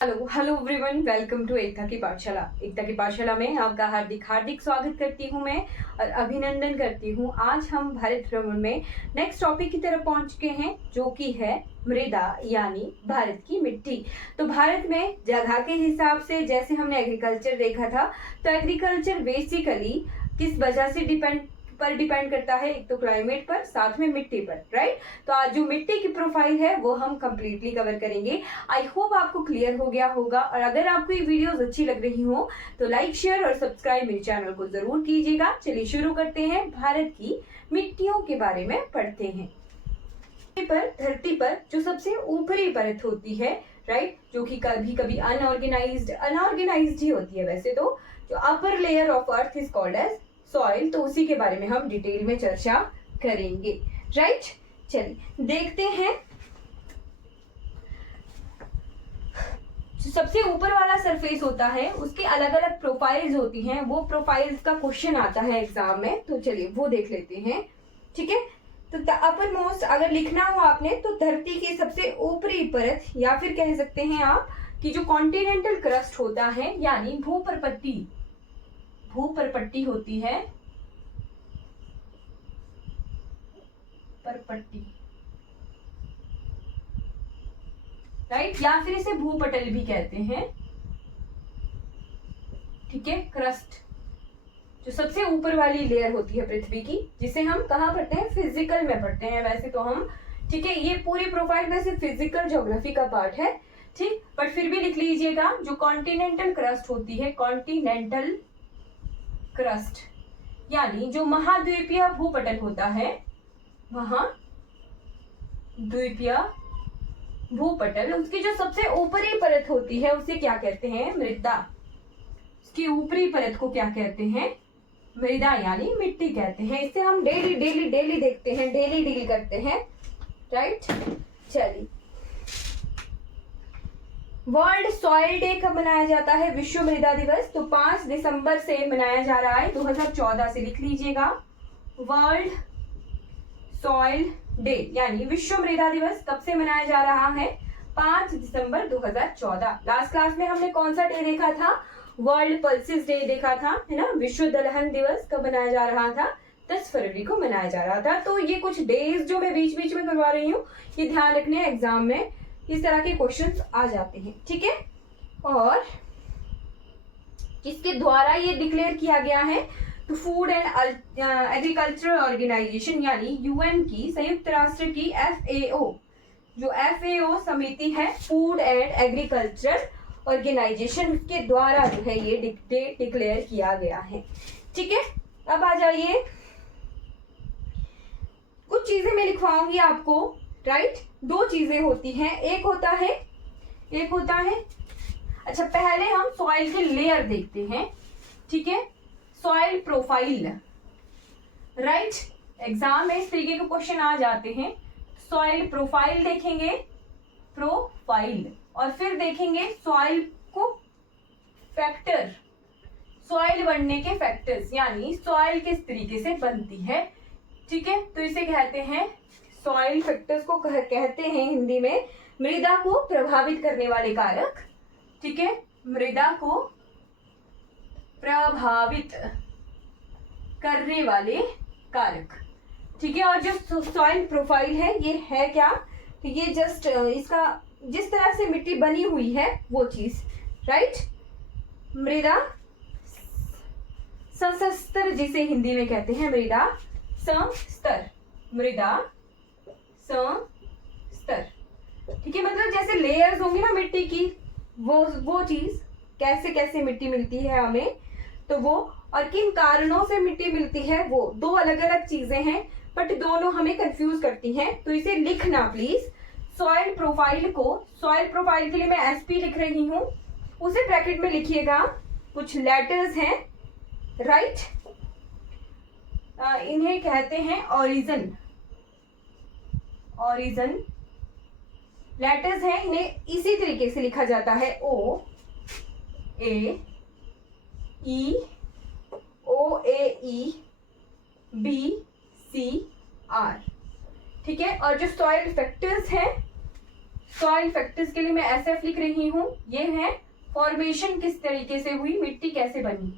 Hello hello everyone, welcome to Ekta की पाठशाला। एकता की पाठशाला में आपका हार्दिक हार्दिक स्वागत करती हूँ मैं और अभिनंदन करती हूँ। आज हम भारत भ्रमण में नेक्स्ट टॉपिक की तरफ पहुँच चुके हैं, जो कि है मृदा यानी भारत की मिट्टी। तो भारत में जगह के हिसाब से जैसे हमने एग्रीकल्चर देखा था, तो एग्रीकल्चर बेसिकली किस वजह से डिपेंड करता है, एक तो क्लाइमेट पर, साथ में मिट्टी पर, राइट। तो आज जो मिट्टी की प्रोफाइल है वो हम कंप्लीटली कवर करेंगे। आई होप आपको क्लियर हो गया होगा, और अगर आपको ये वीडियोस अच्छी लग रही हो तो लाइक शेयर और सब्सक्राइब मेरे चैनल को जरूर कीजिएगा। चलिए शुरू करते हैं, भारत की मिट्टियों के बारे में पढ़ते हैं। धरती पर जो सबसे ऊपरी परत होती है, राइट, जो कि कभी कभी अनऑर्गेनाइज्ड ही होती है वैसे तो, जो upper layer of earth is called as soil. तो उसी के बारे में हम डिटेल में चर्चा करेंगे, राइट। चलिए देखते हैं। जो सबसे ऊपर वाला सरफेस होता है उसके अलग अलग प्रोफाइल्स होती हैं, वो प्रोफाइल्स का क्वेश्चन आता है एग्जाम में, तो चलिए वो देख लेते हैं, ठीक है। तो अपर मोस्ट अगर लिखना हो आपने तो धरती की सबसे ऊपरी परत, या फिर कह सकते हैं आप कि जो कॉन्टिनेंटल क्रस्ट होता है यानी भूपरपट्टी होती है, परपट्टी, राइट, या फिर इसे भूपटल भी कहते हैं, ठीक है। क्रस्ट जो सबसे ऊपर वाली लेयर होती है पृथ्वी की, जिसे हम कहाँ पढ़ते हैं, फिजिकल में पढ़ते हैं वैसे तो हम, ठीक है। ये पूरी प्रोफाइल वैसे फिजिकल ज्योग्राफी का पार्ट है, ठीक, बट फिर भी लिख लीजिएगा। जो कॉन्टिनेंटल क्रस्ट होती है, कॉन्टिनेंटल क्रस्ट यानी जो महाद्वीपीय भूपटल होता है, महाद्वीपीय भूपटल, उसकी जो सबसे ऊपरी परत होती है उसे क्या कहते हैं, मृदा। उसकी ऊपरी परत को क्या कहते हैं, मृदा यानी मिट्टी कहते हैं। इसे हम डेली देखते हैं, डेली डील करते हैं, राइट। चलिए, वर्ल्ड सॉइल डे कब मनाया जाता है, विश्व मृदा दिवस, तो 5 दिसंबर से मनाया जा रहा है, 2014 से लिख लीजिएगा। वर्ल्ड सॉइल डे यानी विश्व मृदा दिवस कब से मनाया जा रहा है, 5 दिसंबर 2014। लास्ट क्लास में हमने कौन सा डे देखा था, वर्ल्ड पल्सिस डे देखा था, है ना। विश्व दलहन दिवस कब मनाया जा रहा था, 10 फरवरी को मनाया जा रहा था। तो ये कुछ डेज जो मैं बीच बीच में करवा रही हूँ, ये ध्यान रखने, एग्जाम में इस तरह के क्वेश्चंस आ जाते हैं, ठीक है। और किसके द्वारा ये डिक्लेयर किया गया है, तो फूड एंड एग्रीकल्चरल ऑर्गेनाइजेशन यानी यूएन की, संयुक्त राष्ट्र की FAO, जो FAO समिति है, फूड एंड एग्रीकल्चरल ऑर्गेनाइजेशन के द्वारा जो है ये डिक्लेयर किया गया है, ठीक है। अब आ जाइए, कुछ चीजें मैं लिखवाऊंगी आपको, राइट। 2 चीजें होती हैं, एक होता है अच्छा, पहले हम सॉइल के लेयर देखते हैं, ठीक है। सॉइल प्रोफाइल, राइट, एग्जाम में इस तरीके के क्वेश्चन आ जाते हैं। सॉइल प्रोफाइल देखेंगे, प्रोफाइल, और फिर देखेंगे सॉइल को फैक्टर, सॉइल बनने के फैक्टर्स, यानी सॉइल किस तरीके से बनती है, ठीक है। तो इसे कहते हैं सॉइल फैक्टर्स को कहते हैं हिंदी में मृदा को प्रभावित करने वाले कारक, ठीक है, मृदा को प्रभावित करने वाले कारक, ठीक है। और जो सॉइल प्रोफाइल है ये है क्या, तो ये जस्ट इसका जिस तरह से मिट्टी बनी हुई है वो चीज, राइट। मृदा संस्तर जिसे हिंदी में कहते हैं, मृदा संस्तर, मृदा संस्तर, ठीक है। मतलब जैसे लेयर्स होंगी ना मिट्टी की, वो चीज कैसे कैसे मिट्टी मिलती है हमें, तो वो, और किन कारणों से मिट्टी मिलती है, वो 2 अलग अलग चीजें हैं, बट दोनों हमें कंफ्यूज करती हैं, तो इसे लिखना प्लीज। सॉइल प्रोफाइल के लिए मैं SP लिख रही हूं, उसे ब्रैकेट में लिखिएगा, कुछ लेटर्स हैं, राइट। इन्हें कहते हैं ओरिजिन लेटर्स हैं, इन्हें इसी तरीके से लिखा जाता है, OAEBCR, ठीक है। और जो सॉइल फैक्टर्स हैं, सॉइल फैक्टर्स के लिए मैं SF लिख रही हूँ। ये है फॉर्मेशन किस तरीके से हुई, मिट्टी कैसे बनी।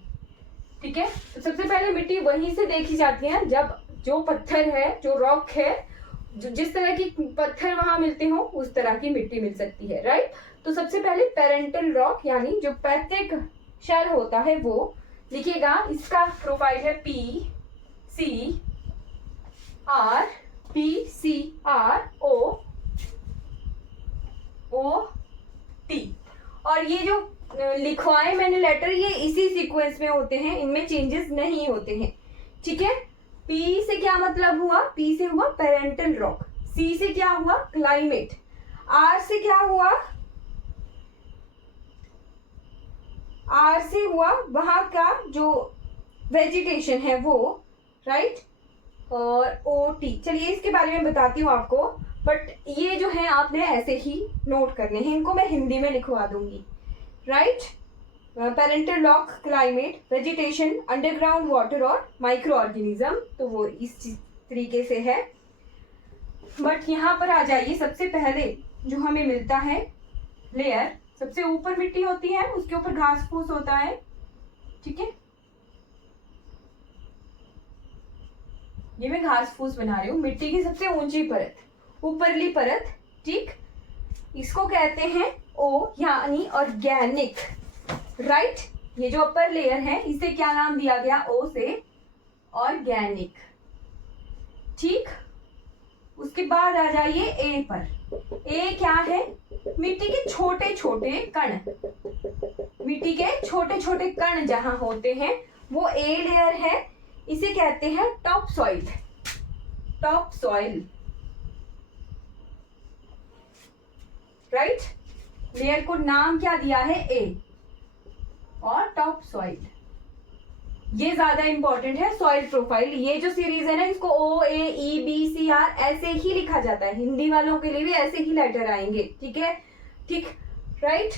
ठीक है, तो सबसे पहले मिट्टी वहीं से देखी जाती है जब जो पत्थर है, जो रॉक है, जिस तरह की पत्थर वहां मिलते हो उस तरह की मिट्टी मिल सकती है, राइट। तो सबसे पहले पेरेंटल रॉक यानी जो पैतृक शैल होता है वो लिखिएगा। इसका प्रोफाइल है PCRT। और ये जो लिखवाए मैंने लेटर, ये इसी सीक्वेंस में होते हैं, इनमें चेंजेस नहीं होते हैं। ठीक है, P से क्या मतलब हुआ, P से हुआ पेरेंटल रॉक, C से क्या हुआ क्लाइमेट, R से क्या हुआ, R से हुआ वहां का जो वेजिटेशन है वो, राइट। और OT, चलिए इसके बारे में बताती हूँ आपको, बट ये जो है आपने ऐसे ही नोट करने हैं, इनको मैं हिंदी में लिखवा दूंगी, right. Parental rock, climate, vegetation, underground water और माइक्रो ऑर्गेनिज्म, तो वो इस तरीके से है। बट यहाँ पर आ जाइए, सबसे पहले जो हमें मिलता है लेयर, सबसे ऊपर मिट्टी होती है, उसके ऊपर घास फूस होता है। ठीक है, ये मैं घास फूस बना रही हूँ, मिट्टी की सबसे ऊंची परत, ऊपरली परत। ठीक, इसको कहते हैं O यानी ऑर्गेनिक, राइट। ये जो अपर लेयर है इसे क्या नाम दिया गया, O से ऑर्गेनिक। ठीक, उसके बाद आ जाइए A पर। A क्या है, मिट्टी के छोटे छोटे कण, मिट्टी के छोटे छोटे कण जहां होते हैं वो A लेयर है, इसे कहते हैं top soil, top soil, right. Layer को नाम क्या दिया है, A और टॉप सॉइल। ये ज्यादा इंपॉर्टेंट है, सॉइल प्रोफाइल। ये जो सीरीज है ना, इसको OAEBCR ऐसे ही लिखा जाता है, हिंदी वालों के लिए भी ऐसे ही लेटर आएंगे। ठीक है, ठीक, राइट।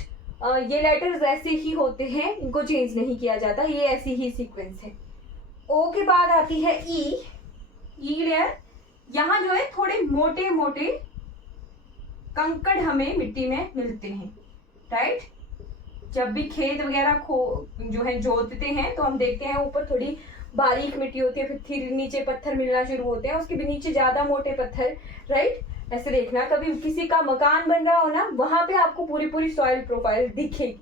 ये लेटर्स ऐसे ही होते हैं, इनको चेंज नहीं किया जाता, ये ऐसी ही सीक्वेंस है। O के बाद आती है E लेयर। यहाँ जो है थोड़े मोटे मोटे कंकड़ हमें मिट्टी में मिलते हैं, राइट। जब भी खेत वगैरह जो है जोतते हैं तो हम देखते हैं ऊपर थोड़ी बारीक मिट्टी होती है, फिर नीचे पत्थर मिलना शुरू होते हैं, उसके भी नीचे ज्यादा मोटे पत्थर, राइट। ऐसे देखना, कभी किसी का मकान बन रहा हो ना, वहां पे आपको पूरी पूरी सॉइल प्रोफाइल दिखेगी,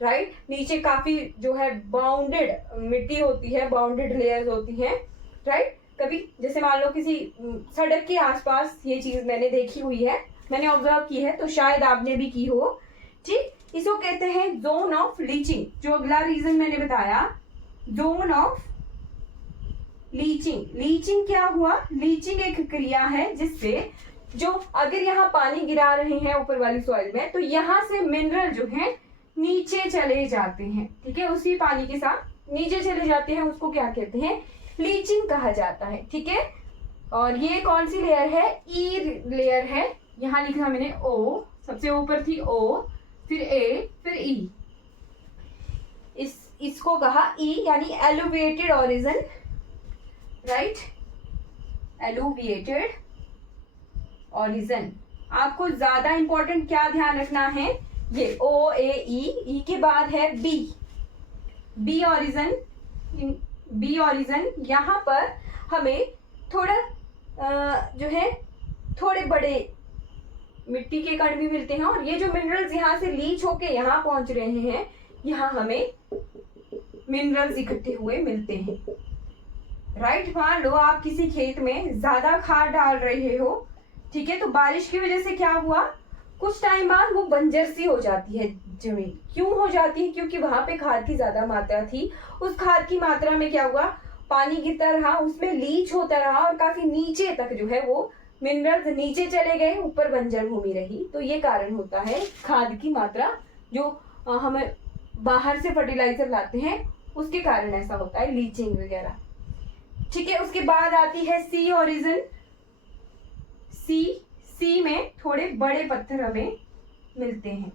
राइट। नीचे काफी जो है बाउंडेड मिट्टी होती है, बाउंडेड लेयर्स होती हैं, राइट। कभी जैसे मान लो किसी सड़क के आसपास ये चीज मैंने देखी हुई है, मैंने ऑब्जर्व की है, तो शायद आपने भी की हो। ठीक, इसको कहते हैं जोन ऑफ लीचिंग। जो अगला रीजन मैंने बताया, जोन ऑफ लीचिंग। लीचिंग क्या हुआ, लीचिंग एक क्रिया है जिससे जो अगर यहाँ पानी गिरा रहे हैं ऊपर वाली सॉइल में, तो यहाँ से मिनरल जो है नीचे चले जाते हैं। ठीक है, उसी पानी के साथ नीचे चले जाते हैं, उसको क्या कहते हैं, लीचिंग कहा जाता है। ठीक है, और ये कौन सी लेयर है, ई लेयर है। यहाँ लिखा मैंने O, सबसे ऊपर थी O, फिर A, फिर E। इसको कहा E यानी elevated origin, right, elevated origin. आपको ज्यादा इंपॉर्टेंट क्या ध्यान रखना है, ये OAE के बाद है B ओरिजिन। यहाँ पर हमें थोड़ा जो है थोड़े बड़े मिट्टी के कण भी मिलते हैं, और ये जो मिनरल्स यहाँ से लीच होके यहाँ पहुंच रहे हैं, यहाँ हमें मिनरल्स इकट्ठे हुए मिलते हैं, राइट। मान लो आप किसी खेत में ज्यादा खाद डाल रहे हो, ठीक है, तो बारिश की वजह से क्या हुआ, कुछ टाइम बाद वो बंजर सी हो जाती है जमीन। क्यों हो जाती है, क्योंकि वहां पे खाद की ज्यादा मात्रा थी। उस खाद की मात्रा में क्या हुआ, पानी गिरता रहा, उसमें लीच होता रहा, और काफी नीचे तक जो है वो मिनरल्स नीचे चले गए, ऊपर बंजर भूमि रही। तो ये कारण होता है खाद की मात्रा, जो हमें बाहर से फर्टिलाइजर लाते हैं उसके कारण ऐसा होता है, लीचिंग वगैरह। ठीक है, उसके बाद आती है सी ओरिजिन। सी में थोड़े बड़े पत्थर हमें मिलते हैं।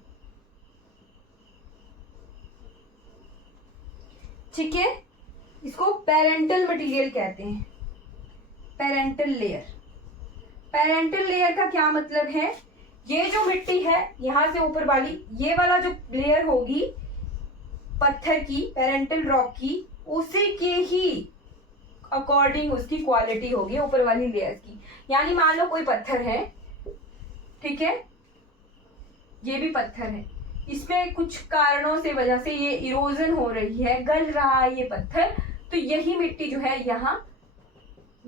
ठीक है, इसको पेरेंटल मटेरियल कहते हैं, पेरेंटल लेयर। पेरेंटल लेयर का क्या मतलब है, ये जो मिट्टी है यहाँ से ऊपर वाली, ये वाला जो लेयर होगी पत्थर की, पेरेंटल रॉक की, उसी के ही अकॉर्डिंग उसकी क्वालिटी होगी ऊपर वाली लेयर की। यानी मान लो कोई पत्थर है, ठीक है, ये भी पत्थर है, इसमें कुछ कारणों से वजह से ये इरोजन हो रही है, गल रहा है ये पत्थर, तो यही मिट्टी जो है यहाँ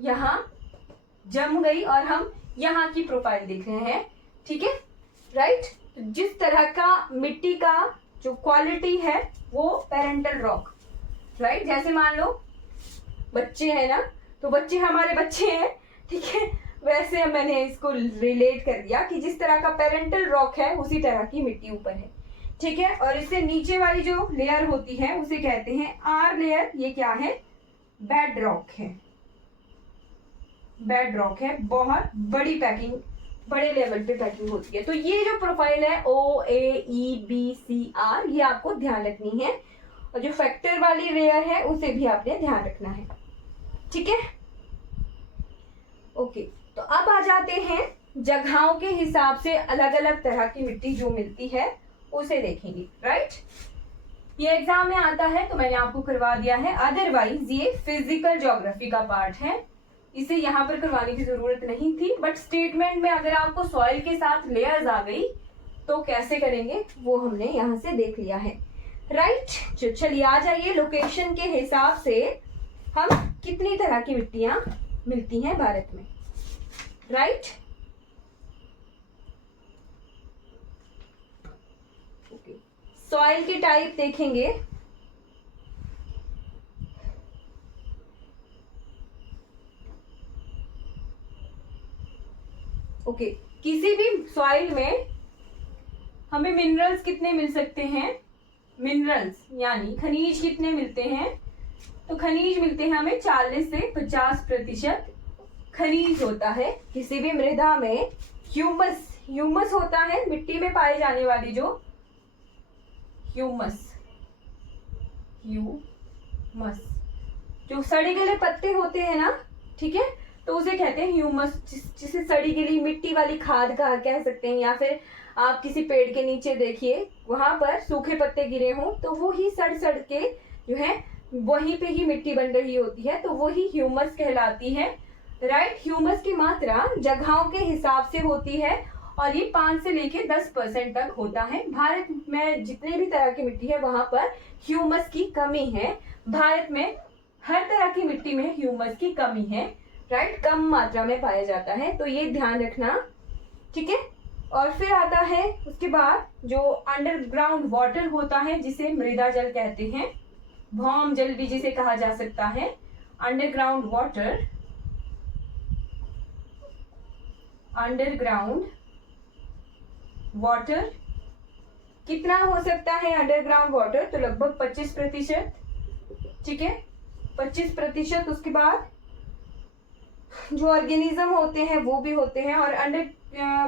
यहाँ जम गई और हम यहाँ की प्रोफाइल देख रहे हैं, ठीक है, राइट। तो जिस तरह का मिट्टी का जो क्वालिटी है वो पेरेंटल रॉक, राइट। जैसे मान लो बच्चे हैं ना, तो बच्चे हमारे बच्चे हैं, ठीक है, वैसे मैंने इसको रिलेट कर दिया कि जिस तरह का पेरेंटल रॉक है उसी तरह की मिट्टी ऊपर है, ठीक है। और इससे नीचे वाली जो लेयर होती है उसे कहते हैं आर लेयर। ये क्या है? बेड रॉक है, बेड रॉक है, बहुत बड़ी पैकिंग, बड़े लेवल पे पैकिंग होती है। तो ये जो प्रोफाइल है OAEBCR, ये आपको ध्यान रखनी है, और जो फैक्टर वाली लेयर है उसे भी आपने ध्यान रखना है, ठीक है, ओके। तो अब आ जाते हैं जगहों के हिसाब से अलग अलग तरह की मिट्टी जो मिलती है उसे देखेंगे, राइट। ये एग्जाम में आता है तो मैंने आपको करवा दिया है, अदरवाइज ये फिजिकल ज्योग्राफी का पार्ट है, इसे यहाँ पर करवाने की जरूरत नहीं थी। बट स्टेटमेंट में अगर आपको सॉइल के साथ लेयर्स आ गई तो कैसे करेंगे वो हमने यहाँ से देख लिया है, राइट। चलिए आ जाइए, लोकेशन के हिसाब से हम कितनी तरह की मिट्टियां मिलती हैं भारत में, राइट। ओके, सॉइल की टाइप देखेंगे। ओके, किसी भी सॉइल में हमें मिनरल्स कितने मिल सकते हैं? मिनरल्स यानी खनिज कितने मिलते हैं? तो खनिज मिलते हैं हमें 40 से 50% खनिज होता है किसी भी मृदा में। ह्यूमस, ह्यूमस होता है मिट्टी में पाए जाने वाली जो ह्यूमस, ह्यूमस जो सड़ी गले पत्ते होते हैं ना, ठीक है, तो उसे कहते हैं ह्यूमस, जिसे सड़ी गली मिट्टी वाली खाद का कह सकते हैं। या फिर आप किसी पेड़ के नीचे देखिए, वहां पर सूखे पत्ते गिरे हों तो वो ही सड़ सड़ के जो है वहीं पे ही मिट्टी बन रही होती है, तो वो ही ह्यूमस कहलाती है, राइट। ह्यूमस की मात्रा जगहों के हिसाब से होती है और ये 5 से लेके 10% तक होता है। भारत में जितने भी तरह की मिट्टी है वहां पर ह्यूमस की कमी है। भारत में हर तरह की मिट्टी में ह्यूमस की कमी है, राइट, कम मात्रा में पाया जाता है, तो ये ध्यान रखना, ठीक है। और फिर आता है उसके बाद जो अंडरग्राउंड वाटर होता है जिसे मृदा जल कहते हैं, भौम जल भी जिसे कहा जा सकता है। अंडरग्राउंड वाटर, अंडरग्राउंड वाटर कितना हो सकता है अंडरग्राउंड वाटर? तो लगभग 25%, ठीक है, 25%। उसके बाद जो ऑर्गेनिज्म होते हैं वो भी होते हैं। और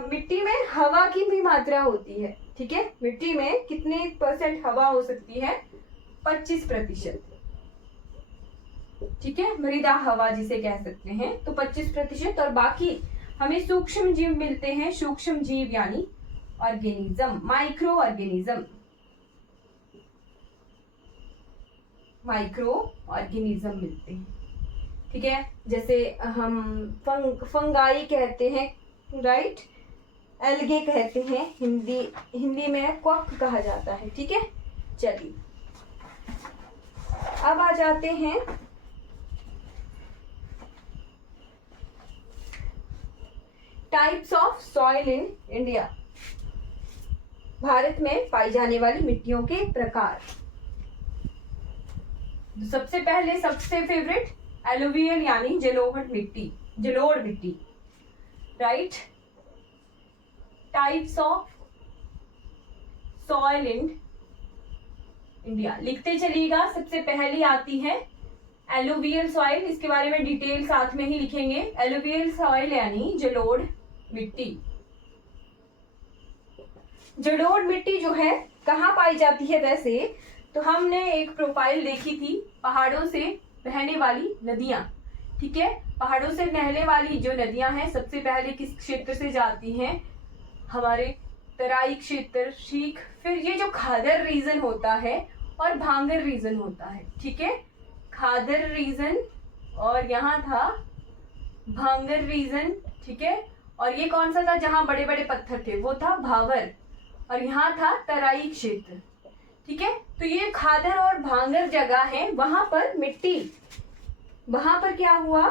मिट्टी में हवा की भी मात्रा होती है, ठीक है, मिट्टी में कितने % हवा हो सकती है? 25%, ठीक है, मृदा हवा जिसे कह सकते हैं, तो 25%। और बाकी हमें सूक्ष्म जीव मिलते हैं, सूक्ष्म जीव यानी organism, micro organism, micro organism मिलते हैं, ठीक है, जैसे हम फंगाई कहते हैं, राइट, एल्गे कहते हैं, हिंदी में क्वक कहा जाता है, ठीक है। चलिए अब आ जाते हैं types of soil in India, Bharat में पाई जाने वाली मिट्टियों के प्रकार। सबसे पहले सबसे फेवरेट एलुवियल यानी जलोढ़ मिट्टी, जलोढ़ मिट्टी, right. Types of soil in India लिखते चलिएगा। सबसे पहली आती है एलुवियल सॉइल, इसके बारे में डिटेल साथ में ही लिखेंगे। एलुवियल सॉइल यानी जलोढ़ मिट्टी। जलोढ़ मिट्टी जो है कहाँ पाई जाती है? वैसे तो हमने एक प्रोफाइल देखी थी, पहाड़ों से बहने वाली नदियां, ठीक है, पहाड़ों से बहने वाली जो नदियां हैं सबसे पहले किस क्षेत्र से जाती हैं? हमारे तराई क्षेत्र, ठीक। फिर ये जो खादर रीजन होता है और भांगर रीजन होता है, ठीक है। खादर रीजन और यहाँ था भांगर रीजन, ठीक है। और ये कौन सा था जहां बड़े बड़े पत्थर थे, वो था भावर। और यहाँ था तराई क्षेत्र, ठीक है। तो ये खादर और भांगर जगह है, वहां पर मिट्टी, वहां पर क्या हुआ,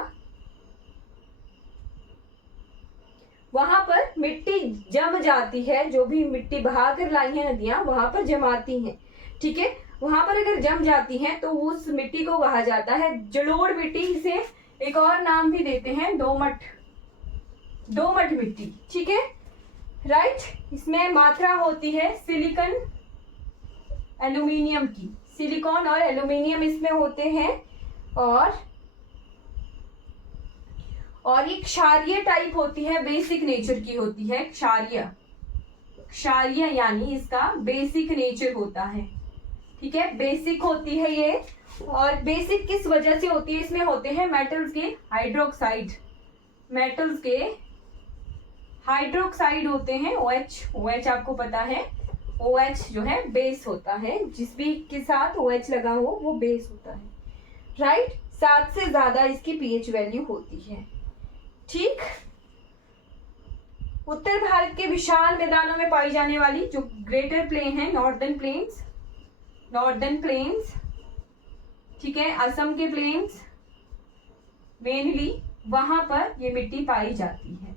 वहां पर मिट्टी जम जाती है। जो भी मिट्टी बहा कर लाई है नदियां, वहां पर जमाती हैं, ठीक है। वहां पर अगर जम जाती हैं तो उस मिट्टी को कहा जाता है जलोढ़ मिट्टी। इसे एक और नाम भी देते हैं दोमट, दोमट मिट्टी, ठीक है, राइट। इसमें मात्रा होती है सिलिकॉन एल्यूमिनियम की, सिलिकॉन और एल्यूमिनियम इसमें होते हैं। और ये क्षारीय टाइप होती है, बेसिक नेचर की होती है। क्षारीय, क्षारीय यानी इसका बेसिक नेचर होता है, ठीक है, बेसिक होती है ये। और बेसिक किस वजह से होती है, इसमें होते हैं मेटल्स के हाइड्रोक्साइड, मेटल्स के हाइड्रोक्साइड होते हैं। OH, OH आपको पता है, OH जो है बेस होता है, जिस भी के साथ OH लगा हो वो बेस होता है, राइट। 7 से ज्यादा इसकी pH वैल्यू होती है, ठीक। उत्तर भारत के विशाल मैदानों में पाई जाने वाली जो ग्रेटर प्लेन है, नॉर्दर्न प्लेन्स, नॉर्दर्न प्लेन्स, ठीक है, असम के प्लेन्स मेनली, वहां पर ये मिट्टी पाई जाती है,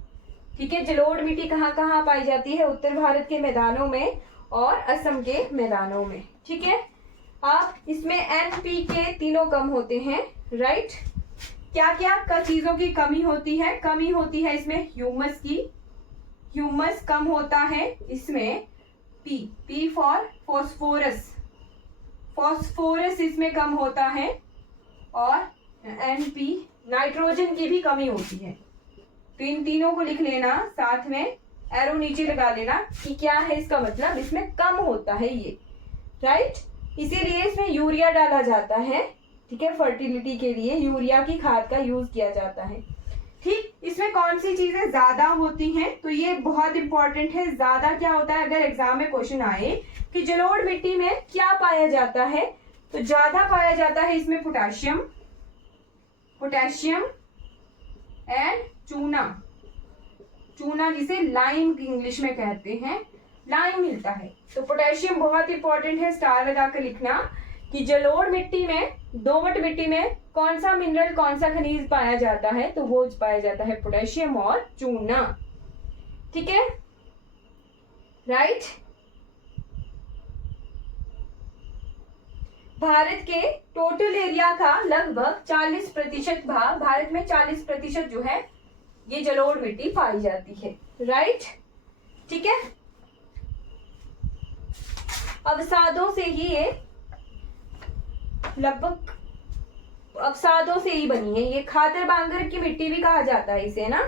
ठीक है। जलोढ़ मिट्टी कहाँ कहाँ पाई जाती है, उत्तर भारत के मैदानों में और असम के मैदानों में, ठीक है। अब इसमें NPK तीनों कम होते हैं, राइट। क्या क्या का चीजों की कमी होती है, कमी होती है इसमें ह्यूमस की, ह्यूमस कम होता है इसमें। P फॉर फॉस्फोरस, फॉस्फोरस इसमें कम होता है। और NP नाइट्रोजन की भी कमी होती है। तो इन तीनों को लिख लेना, साथ में एरो नीचे लगा लेना कि क्या है इसका मतलब, इसमें कम होता है ये, राइट। इसीलिए इसमें यूरिया डाला जाता है, ठीक है, फर्टिलिटी के लिए यूरिया की खाद का यूज किया जाता है, ठीक। इसमें कौन सी चीजें ज्यादा होती हैं, तो ये बहुत इंपॉर्टेंट है। ज्यादा क्या होता है, अगर एग्जाम में क्वेश्चन आए कि जलोढ़ मिट्टी में क्या पाया जाता है, तो ज्यादा पाया जाता है इसमें पोटाशियम, पोटेशियम एंड चूना, चूना जिसे लाइम इंग्लिश में कहते हैं, लाइम मिलता है। तो पोटेशियम बहुत इंपॉर्टेंट है, स्टार लगा कर लिखना कि जलोढ़ मिट्टी में, दोमट मिट्टी में कौन सा मिनरल, कौन सा खनिज पाया जाता है, तो वो पाया जाता है पोटेशियम और चूना, ठीक है, राइट। भारत के टोटल एरिया का लगभग 40% भाग, भारत में 40% जो है ये जलोढ़ मिट्टी पाई जाती है, राइट, ठीक है। अवसादों से ही ये लगभग अवसादों से ही बनी है। ये खादर बांगर की मिट्टी भी कहा जाता है इसे, ना।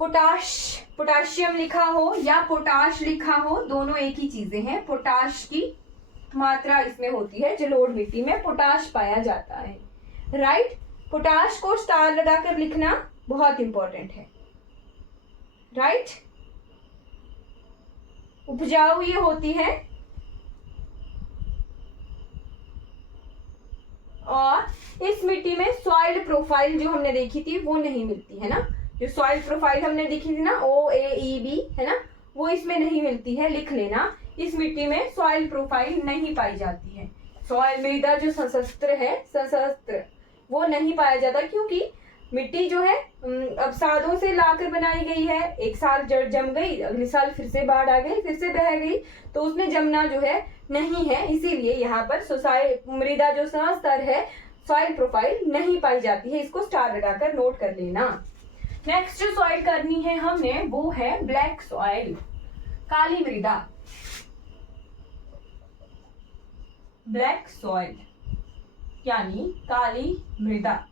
पोटाशियम लिखा हो या पोटाश लिखा हो, दोनों एक ही चीजें हैं। पोटाश की मात्रा इसमें होती है, जलोढ़ मिट्टी में पोटाश पाया जाता है, राइट। पोटाश को स्टार लगाकर लिखना बहुत इंपॉर्टेंट है, राइट। उपजाऊ ये होती है और इस मिट्टी में सॉइल प्रोफाइल जो हमने देखी थी वो नहीं मिलती है ना। जो सॉइल प्रोफाइल हमने देखी थी ना, OAEB है ना, वो इसमें नहीं मिलती है, लिख लेना। इस मिट्टी में सॉइल प्रोफाइल नहीं पाई जाती है। सॉइल मृदा जो सशस्त्र है, सशस्त्र, वो नहीं पाया जाता, क्योंकि मिट्टी जो है अवसादों से लाकर बनाई गई है। एक साल जम गई, अगले साल फिर से बाढ़ आ गई, फिर से बह गई, तो उसमें जमना जो है नहीं है। इसीलिए यहाँ पर मृदा जो स्तर है, सॉइल प्रोफाइल नहीं पाई जाती है। इसको स्टार लगाकर नोट कर लेना। नेक्स्ट जो सॉइल करनी है हमने, वो है ब्लैक सॉइल, काली मृदा, ब्लैक सॉइल यानी काली मृदा।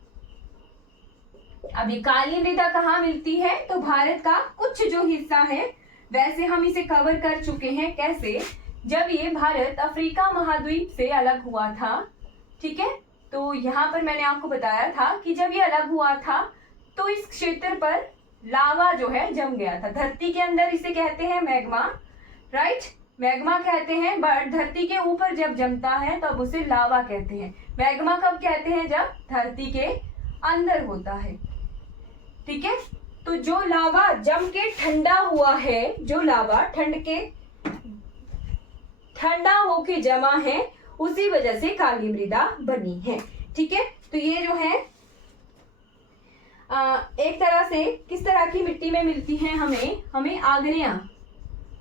अभी काली मृदा कहाँ मिलती है, तो भारत का कुछ जो हिस्सा है, वैसे हम इसे कवर कर चुके हैं। कैसे, जब ये भारत अफ्रीका महाद्वीप से अलग हुआ था, ठीक है, तो यहाँ पर मैंने आपको बताया था कि जब ये अलग हुआ था तो इस क्षेत्र पर लावा जो है जम गया था धरती के अंदर, इसे कहते हैं मैग्मा, राइट, मैग्मा कहते हैं। बट धरती के ऊपर जब जमता है तब उसे लावा कहते हैं। मैग्मा कब कहते हैं? जब धरती के अंदर होता है, ठीक है। तो जो लावा जम के ठंडा हुआ है, जो लावा ठंडा होके जमा है, उसी वजह से काली मृदा बनी है, ठीक है। तो ये जो है एक तरह से किस तरह की मिट्टी में मिलती है हमें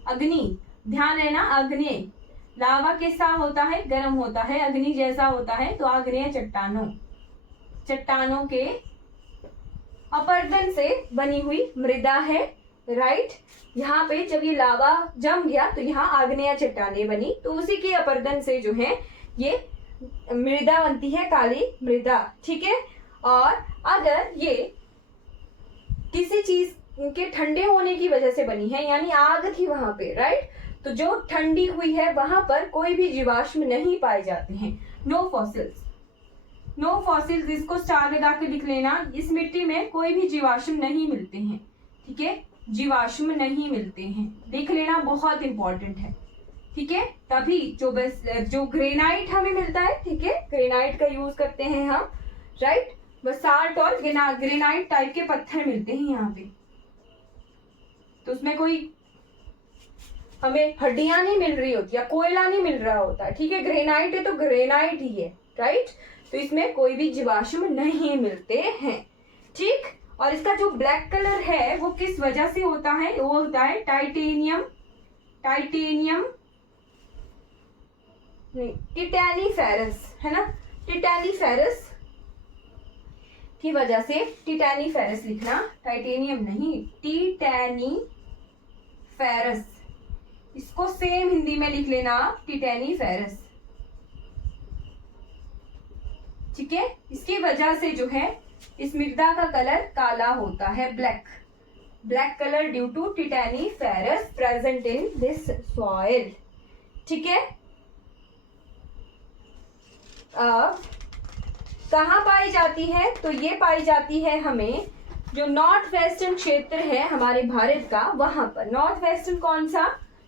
अग्नि, ध्यान है ना, अग्नि लावा कैसा होता है? गर्म होता है, अग्नि जैसा होता है। तो आग्नेय चट्टानों के अपरदन से बनी हुई मृदा है, राइट। यहाँ पे जब ये लावा जम गया तो यहाँ आग्नेय चट्टानें बनी, तो उसी के अपरदन से जो है ये मृदा बनती है, काली मृदा, ठीक है। और अगर ये किसी चीज के ठंडे होने की वजह से बनी है, यानी आग थी वहां पे, राइट, तो जो ठंडी हुई है वहां पर कोई भी जीवाश्म नहीं पाए जाते हैं। नो फॉसिल्स, इसको स्टार लगा के लिख लेना। इस मिट्टी में कोई भी जीवाश्म नहीं मिलते हैं, ठीक है, जीवाश्म नहीं मिलते हैं, लिख लेना, बहुत इंपॉर्टेंट है, ठीक है। तभी जो ग्रेनाइट हमें मिलता है, ठीक है, ग्रेनाइट का यूज करते हैं हम, राइट, बसाल्ट और ग्रेनाइट टाइप के पत्थर मिलते हैं यहाँ पे। तो उसमें कोई हमें हड्डियां नहीं मिल रही होती या कोयला नहीं मिल रहा होता, ठीक है। ग्रेनाइट है तो ग्रेनाइट ही है, राइट। तो इसमें कोई भी जीवाश्म नहीं मिलते हैं, ठीक। और इसका जो ब्लैक कलर है वो किस वजह से होता है? वो होता है टाइटेनियम टिटैनीफेरस, है ना, टिटैनीफेरस की वजह से, टिटैनीफेरस लिखना, टाइटेनियम नहीं, टिटैनीफेरस, इसको सेम हिंदी में लिख लेना, टिटैनीफेरस, ठीक है। इसकी वजह से जो है इस मृदा का कलर काला होता है, black colour due to titaniferous present in this soil, ठीक है। अब कहाँ पाई जाती है? तो ये पाई जाती है हमें जो नॉर्थ वेस्टर्न क्षेत्र है हमारे भारत का, वहां पर। नॉर्थ वेस्टर्न कौन सा?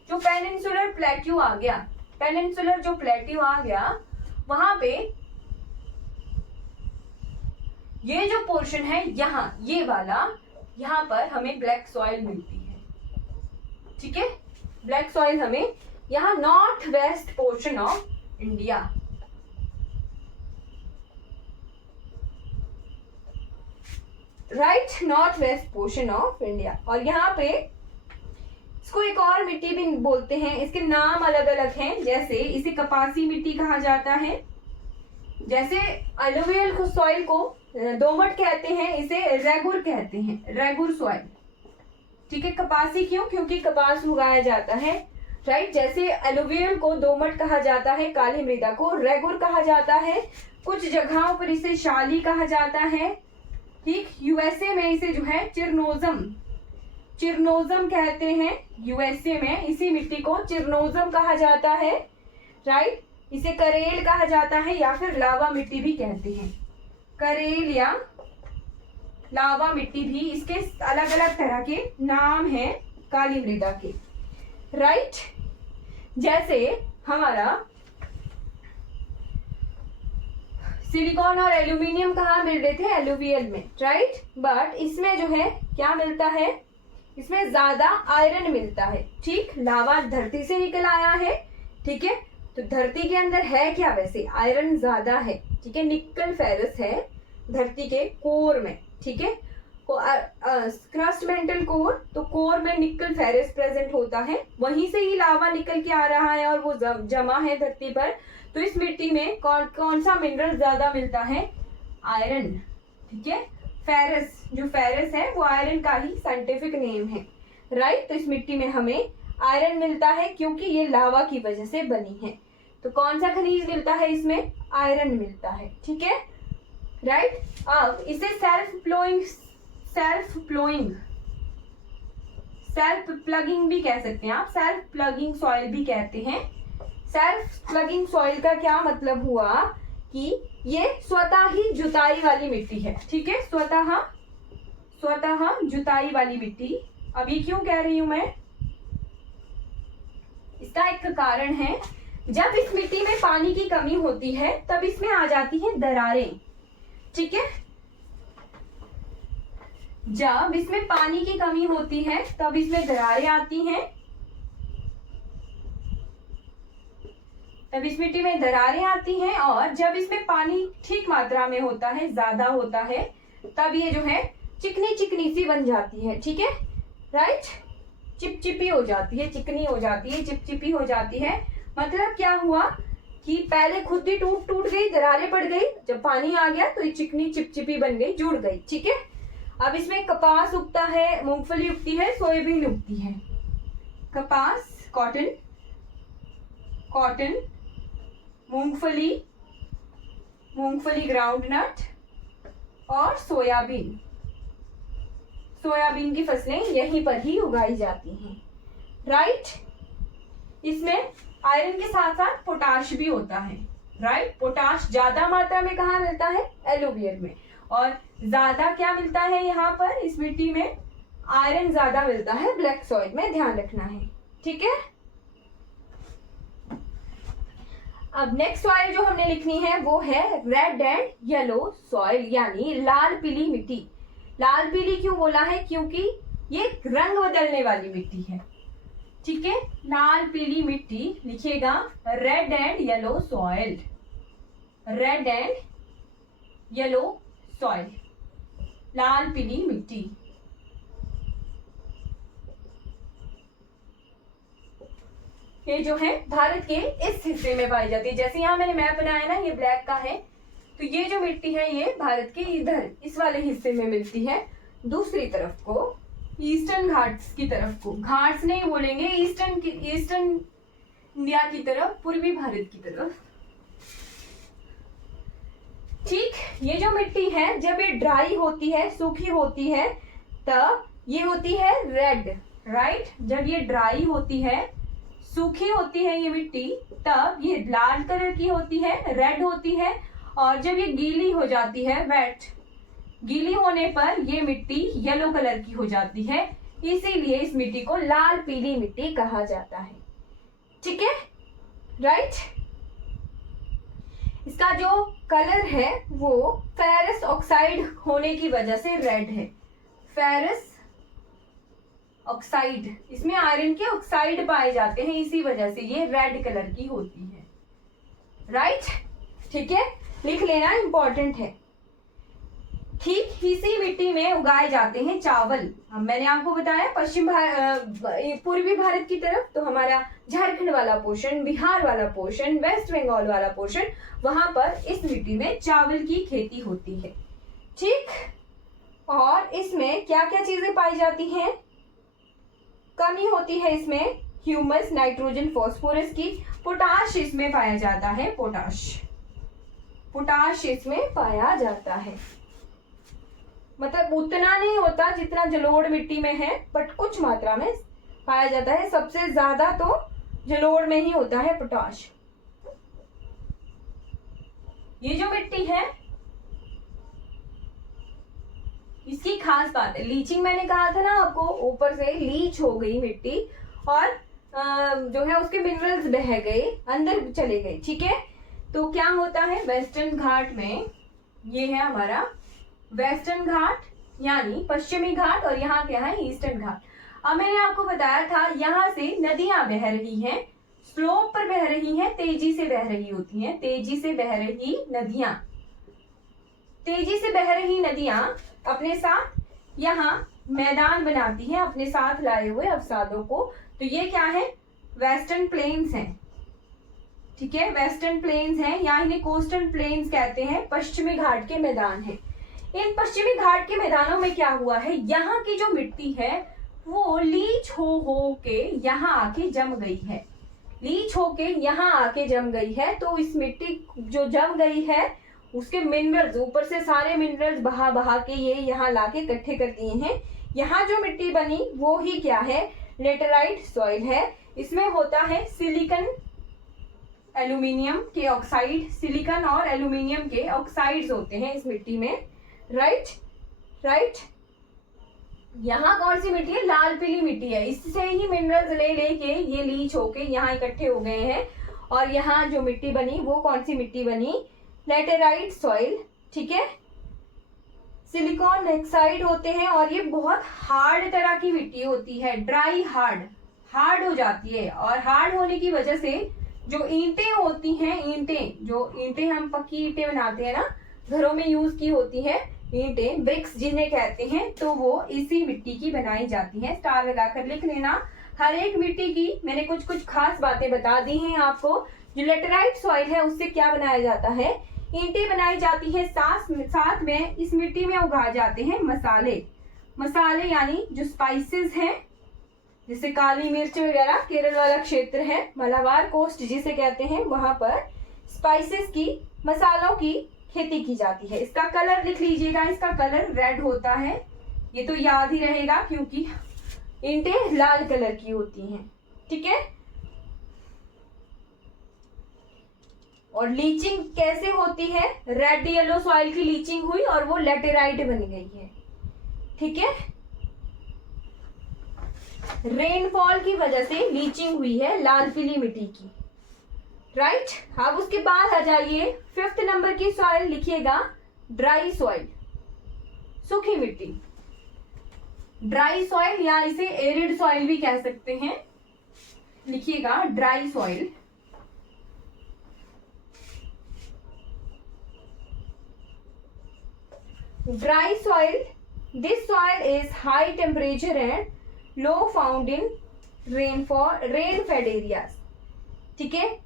जो पेनिनसुलर प्लेट्यू आ गया, पेनिनसुलर जो प्लेट्यू आ गया, वहां पे ये जो पोर्शन है यहाँ, ये वाला, यहाँ पर हमें ब्लैक सॉइल मिलती है, ठीक है। ब्लैक सॉइल हमें यहाँ north west portion of India, right, north west portion of India. और यहाँ पे इसको एक और मिट्टी भी बोलते हैं, इसके नाम अलग अलग हैं, जैसे इसे कपासी मिट्टी कहा जाता है, जैसे एलुवियल सॉइल को दोमट कहते हैं, इसे रेगुर कहते हैं, रेगुर सॉइल, ठीक है। कपासी क्यों? क्योंकि कपास उगाया जाता है, राइट। जैसे एलुवियल को दोमट कहा जाता है, काली मृदा को रेगुर कहा जाता है, कुछ जगहों पर इसे शाली कहा जाता है, ठीक। यूएसए में इसे जो है चिरनोजम कहते हैं, यूएसए में इसी मिट्टी को चिरनोजम कहा जाता है, राइट। इसे करेल कहा जाता है या फिर लावा मिट्टी भी कहते हैं, करेल या लावा मिट्टी भी, इसके अलग अलग तरह के नाम हैं काली मृदा के, राइट। जैसे हमारा सिलिकॉन और एल्यूमिनियम कहाँ मिल रहे थे? एलुवियल में, राइट। बट इसमें जो है क्या मिलता है? इसमें ज्यादा आयरन मिलता है, ठीक। लावा धरती से निकल आया है, ठीक है, तो धरती के अंदर है क्या? वैसे आयरन ज्यादा है, ठीक है। निकल फेरस है धरती के कोर में, ठीक है, क्रस्ट मेंटल कोर, तो कोर में निकल फेरस प्रेजेंट होता है, वहीं से ही लावा निकल के आ रहा है और वो जमा है धरती पर। तो इस मिट्टी में कौन सा मिनरल ज्यादा मिलता है? आयरन, ठीक है। फेरस, जो फेरस है वो आयरन का ही साइंटिफिक नेम है, राइट। तो इस मिट्टी में हमें आयरन मिलता है क्योंकि ये लावा की वजह से बनी है। तो कौन सा खनिज मिलता है इसमें? आयरन मिलता है, ठीक है, राइट। अब इसे सेल्फ प्लगिंग भी कह सकते हैं आप, सेल्फ प्लगिंग सॉइल भी कहते हैं। सेल्फ प्लगिंग सॉइल का क्या मतलब हुआ कि ये स्वतः ही जुताई वाली मिट्टी है, ठीक है, स्वतः स्वतः जुताई वाली मिट्टी। अब ये क्यों कह रही हूं मैं, इसका एक कारण है, जब इस मिट्टी में पानी की कमी होती है तब इसमें आ जाती हैं दरारें। ठीक है, जब इसमें पानी की कमी होती है तब इसमें दरारें आती हैं, तब इस मिट्टी में दरारें आती हैं, और जब इसमें पानी ठीक मात्रा में होता है, ज्यादा होता है, तब ये जो है चिकनी चिकनी सी बन जाती है। ठीक है, राइट, चिपचिपी हो जाती है, चिकनी हो जाती है, चिपचिपी हो जाती है। मतलब क्या हुआ कि पहले खुद ही टूट गई, दरारें पड़ गई, जब पानी आ गया तो ये चिकनी चिपचिपी बन गई, जुड़ गई। ठीक है, अब इसमें कपास उगता है, मूंगफली उगती है, सोयाबीन उगती है। कपास, कॉटन, कॉटन, मूंगफली, मूंगफली ग्राउंडनट और सोयाबीन। सोयाबीन की फसलें यहीं पर ही उगाई जाती हैं। राइट, इसमें आयरन के साथ साथ पोटाश भी होता है। राइट, पोटाश ज्यादा मात्रा में कहाँ मिलता है, एलुवियल में, और ज्यादा क्या मिलता है यहाँ पर इस मिट्टी में, आयरन ज्यादा मिलता है ब्लैक सॉइल में, ध्यान रखना है। ठीक है, अब नेक्स्ट सॉइल जो हमने लिखनी है वो है रेड एंड येलो सॉइल, यानी लाल पीली मिट्टी। लाल पीली क्यों बोला है, क्योंकि ये रंग बदलने वाली मिट्टी है। ठीक है, लाल पीली मिट्टी लिखिएगा, red and yellow soil, red and yellow soil, लाल पीली मिट्टी। ये जो है भारत के इस हिस्से में पाई जाती है। जैसे यहाँ मैंने मैप बनाया ना, ये ब्लैक का है, तो ये जो मिट्टी है ये भारत के इधर इस वाले हिस्से में मिलती है। दूसरी तरफ को, ईस्टर्न घाट्स की तरफ को, घाट्स नहीं बोलेंगे, ईस्टर्न इंडिया की तरफ, पूर्वी भारत की तरफ। ठीक, ये जो मिट्टी है जब ये ड्राई होती है, सूखी होती है, तब ये होती है रेड। राइट, जब ये ड्राई होती है, सूखी होती है ये मिट्टी, तब ये लाल कलर की होती है, रेड होती है, और जब ये गीली हो जाती है, वेट, गीली होने पर ये मिट्टी येलो कलर की हो जाती है, इसीलिए इस मिट्टी को लाल पीली मिट्टी कहा जाता है। ठीक है, राइट, इसका जो कलर है वो फेरस ऑक्साइड होने की वजह से रेड है। फेरस ऑक्साइड, इसमें आयरन के ऑक्साइड पाए जाते हैं, इसी वजह से ये रेड कलर की होती है। राइट, ठीक है, लिख लेना, इंपॉर्टेंट है। ठीक इसी मिट्टी में उगाए जाते हैं चावल। अब मैंने आपको बताया पूर्वी भारत की तरफ तो हमारा झारखंड वाला पोर्शन, बिहार वाला पोर्शन, वेस्ट बंगाल वाला पोर्शन, वहां पर इस मिट्टी में चावल की खेती होती है। ठीक, और इसमें क्या क्या चीजें पाई जाती हैं, कमी होती है इसमें ह्यूमस, नाइट्रोजन, फास्फोरस की, पोटाश इसमें पाया जाता है, पोटाश, पोटाश इसमें पाया जाता है। मतलब उतना नहीं होता जितना जलोढ़ मिट्टी में है, बट कुछ मात्रा में पाया जाता है। सबसे ज्यादा तो जलोढ़ में ही होता है पोटाश। ये जो मिट्टी है इसकी खास बात है, लीचिंग मैंने कहा था ना आपको, ऊपर से लीच हो गई मिट्टी और जो है उसके मिनरल्स बह गए, अंदर चले गए। ठीक है, तो क्या होता है वेस्टर्न घाट में, ये है हमारा वेस्टर्न घाट यानी पश्चिमी घाट, और यहाँ क्या है ईस्टर्न घाट। अब मैंने आपको बताया था यहाँ से नदियां बह रही हैं, स्लोप पर बह रही हैं, तेजी से बह रही होती हैं, तेजी से बह रही नदियां, तेजी से बह रही नदियां अपने साथ यहाँ मैदान बनाती हैं अपने साथ लाए हुए अवसादों को। तो ये क्या है, वेस्टर्न प्लेन्स हैं। ठीक है, वेस्टर्न प्लेन्स हैं, या इन्हें कोस्टल प्लेन्स कहते हैं, पश्चिमी घाट के मैदान हैं। इन पश्चिमी घाट के मैदानों में क्या हुआ है, यहाँ की जो मिट्टी है वो लीच हो के यहाँ आके जम गई है, लीच होके यहाँ आके जम गई है। तो इस मिट्टी जो जम गई है उसके मिनरल्स, ऊपर से सारे मिनरल्स बहा बहा के ये यहाँ लाके इकट्ठे कर दिए हैं। यहाँ जो मिट्टी बनी वो ही क्या है, लेटेराइट सॉइल है। इसमें होता है सिलिकन, एल्यूमिनियम के ऑक्साइड, सिलिकन और एल्यूमिनियम के ऑक्साइड्स होते हैं इस मिट्टी में। राइट, यहाँ कौन सी मिट्टी है? लाल पीली मिट्टी है। इससे ही मिनरल्स ले लेके ये लीच होके यहाँ इकट्ठे हो गए हैं और यहाँ जो मिट्टी बनी वो कौन सी मिट्टी बनी? Laterite soil. ठीक है, सिलिकॉन ऑक्साइड होते हैं और ये बहुत हार्ड तरह की मिट्टी होती है, ड्राई हार्ड हो जाती है। और हार्ड होने की वजह से जो ईंटें होती हैं, ईंटें हम पक्की ईंटें बनाते हैं ना, घरों में यूज की होती है ईंटें, ब्रिक्स जिन्हें कहते हैं, तो वो इसी मिट्टी की बनाई जाती हैं। स्टार लगाकर लिख लेना। हर एक मिट्टी की मैंने कुछ कुछ खास बातें बता दी हैं आपको। जो लेटेराइट सॉइल है उससे क्या बनाया जाता है? ईंटें बनाई जाती है। साथ में इस मिट्टी में उगाए जाते हैं मसाले यानी जो स्पाइसेस हैं, जैसे काली मिर्च वगैरह। केरल वाला क्षेत्र है, मलाबार कोस्ट जिसे कहते हैं, वहां पर स्पाइसेस की, मसालों की खेती की जाती है। इसका कलर लिख लीजिएगा, इसका कलर रेड होता है। ये तो याद ही रहेगा क्योंकि ईंटें लाल कलर की होती हैं। ठीक है, और लीचिंग कैसे होती है? रेड येलो सॉइल की लीचिंग हुई और वो लेटेराइट बन गई है। ठीक है, रेनफॉल की वजह से लीचिंग हुई है लाल पीली मिट्टी की। राइट, अब उसके बाद आ जाइए 5th नंबर की सॉइल लिखिएगा, ड्राई सॉइल, सूखी मिट्टी। ड्राई सॉइल या इसे एरिड सॉइल भी कह सकते हैं। लिखिएगा dry soil. Dry soil, this soil is high temperature and low found in rain fade areas. ठीक है,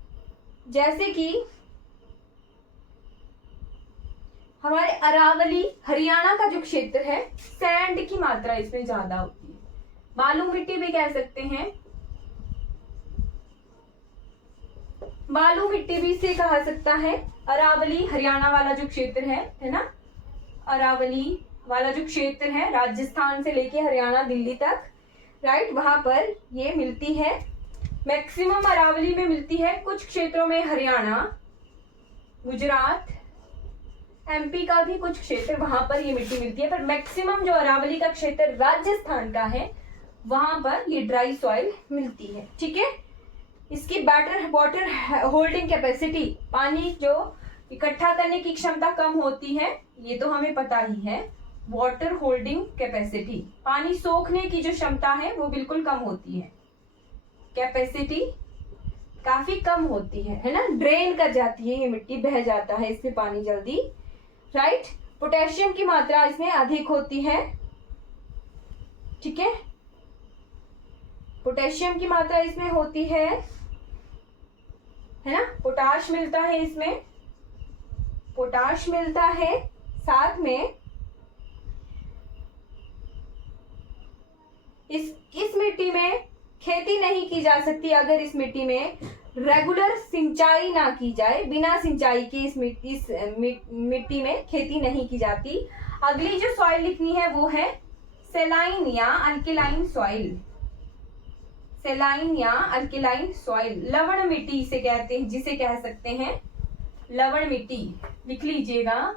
जैसे कि हमारे अरावली हरियाणा का जो क्षेत्र है, सैंड की मात्रा इसमें ज्यादा होती है। बालू मिट्टी भी कह सकते हैं, बालू मिट्टी भी इसे कहा सकता है। अरावली हरियाणा वाला जो क्षेत्र है ना, अरावली वाला जो क्षेत्र है राजस्थान से लेके हरियाणा दिल्ली तक, राइट, वहां पर ये मिलती है। मैक्सिमम अरावली में मिलती है, कुछ क्षेत्रों में हरियाणा, गुजरात, एमपी का भी कुछ क्षेत्र, वहां पर ये मिट्टी मिलती है। पर मैक्सिमम जो अरावली का क्षेत्र राजस्थान का है वहां पर ये ड्राई सॉइल मिलती है। ठीक है, इसकी वाटर होल्डिंग कैपेसिटी, पानी जो इकट्ठा करने की क्षमता कम होती है, ये तो हमें पता ही है। वाटर होल्डिंग कैपेसिटी, पानी सोखने की जो क्षमता है वो बिल्कुल कम होती है, कैपेसिटी काफी कम होती है ना, ड्रेन कर जाती है ये मिट्टी, बह जाता है इससे पानी जल्दी। राइट, पोटेशियम की मात्रा इसमें अधिक होती है। ठीक है, पोटेशियम की मात्रा इसमें होती है ना, पोटाश मिलता है इसमें, पोटाश मिलता है। साथ में इस मिट्टी में खेती नहीं की जा सकती अगर इस मिट्टी में रेगुलर सिंचाई ना की जाए। बिना सिंचाई के इस मिट्टी में खेती नहीं की जाती। अगली जो सॉइल लिखनी है वो है सेलाइन या अल्केलाइन सॉइल। सेलाइन या अल्केलाइन सॉइल, लवण मिट्टी इसे कहते हैं, जिसे कह सकते हैं लवण मिट्टी। लिख लीजिएगा,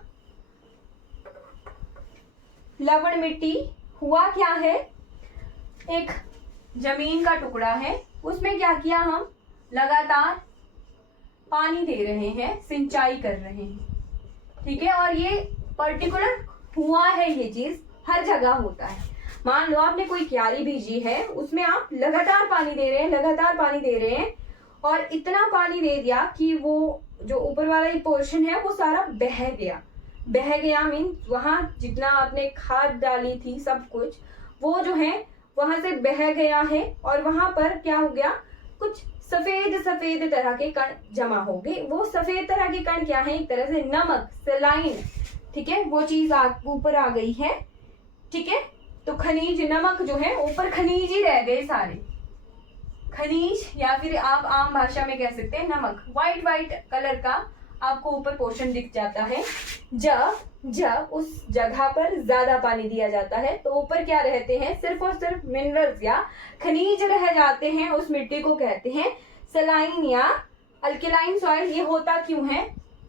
लवण मिट्टी हुआ क्या है? एक जमीन का टुकड़ा है, उसमें क्या किया, हम लगातार पानी दे रहे हैं, सिंचाई कर रहे हैं। ठीक है, और ये पर्टिकुलर हुआ है, ये चीज हर जगह होता है। मान लो आपने कोई क्यारी बीजी है, उसमें आप लगातार पानी दे रहे हैं, लगातार पानी दे रहे हैं, और इतना पानी दे दिया कि वो जो ऊपर वाला ये पोर्शन है वो सारा बह गया। बह गया मीन वहां जितना आपने खाद डाली थी सब कुछ वो जो है वहां से बह गया है, और वहां पर क्या हो गया, कुछ सफेद सफेद तरह के कण जमा हो गए। वो सफेद तरह के कण क्या है? एक तरह से नमक, सेलाइन। ठीक है, वो चीज ऊपर आ गई है। ठीक है, तो खनिज, नमक जो है ऊपर खनिज ही रह गए सारे, खनिज, या फिर आप आम भाषा में कह सकते हैं नमक। व्हाइट व्हाइट कलर का आपको ऊपर पोर्शन दिख जाता है। जब उस जगह पर ज्यादा पानी दिया जाता है तो ऊपर क्या रहते हैं? सिर्फ और सिर्फ मिनरल्स या खनिज रह जाते हैं। उस मिट्टी को कहते हैं सेलाइन या अल्केलाइन सॉइल। ये होता क्यों है?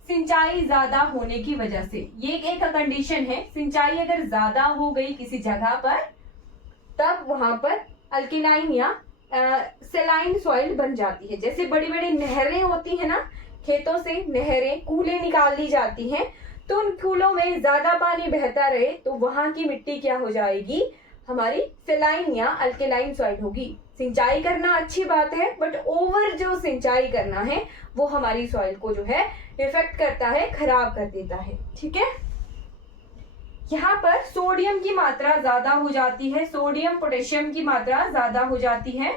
सिंचाई ज्यादा होने की वजह से। ये एक कंडीशन है, सिंचाई अगर ज्यादा हो गई किसी जगह पर तब वहां पर अल्किलाइन या सेलाइन सॉइल बन जाती है। जैसे बड़ी बड़ी नहरें होती है ना, खेतों से नहरें कूलें निकाल ली जाती हैं, तो उन कूलों में ज्यादा पानी बहता रहे तो वहां की मिट्टी क्या हो जाएगी, हमारी सेलाइन या अल्कलाइन सॉइल होगी। सिंचाई करना अच्छी बात है, बट ओवर जो सिंचाई करना है वो हमारी सॉइल को जो है इफेक्ट करता है, खराब कर देता है। ठीक है, यहाँ पर सोडियम की मात्रा ज्यादा हो जाती है, सोडियम पोटेशियम की मात्रा ज्यादा हो जाती है,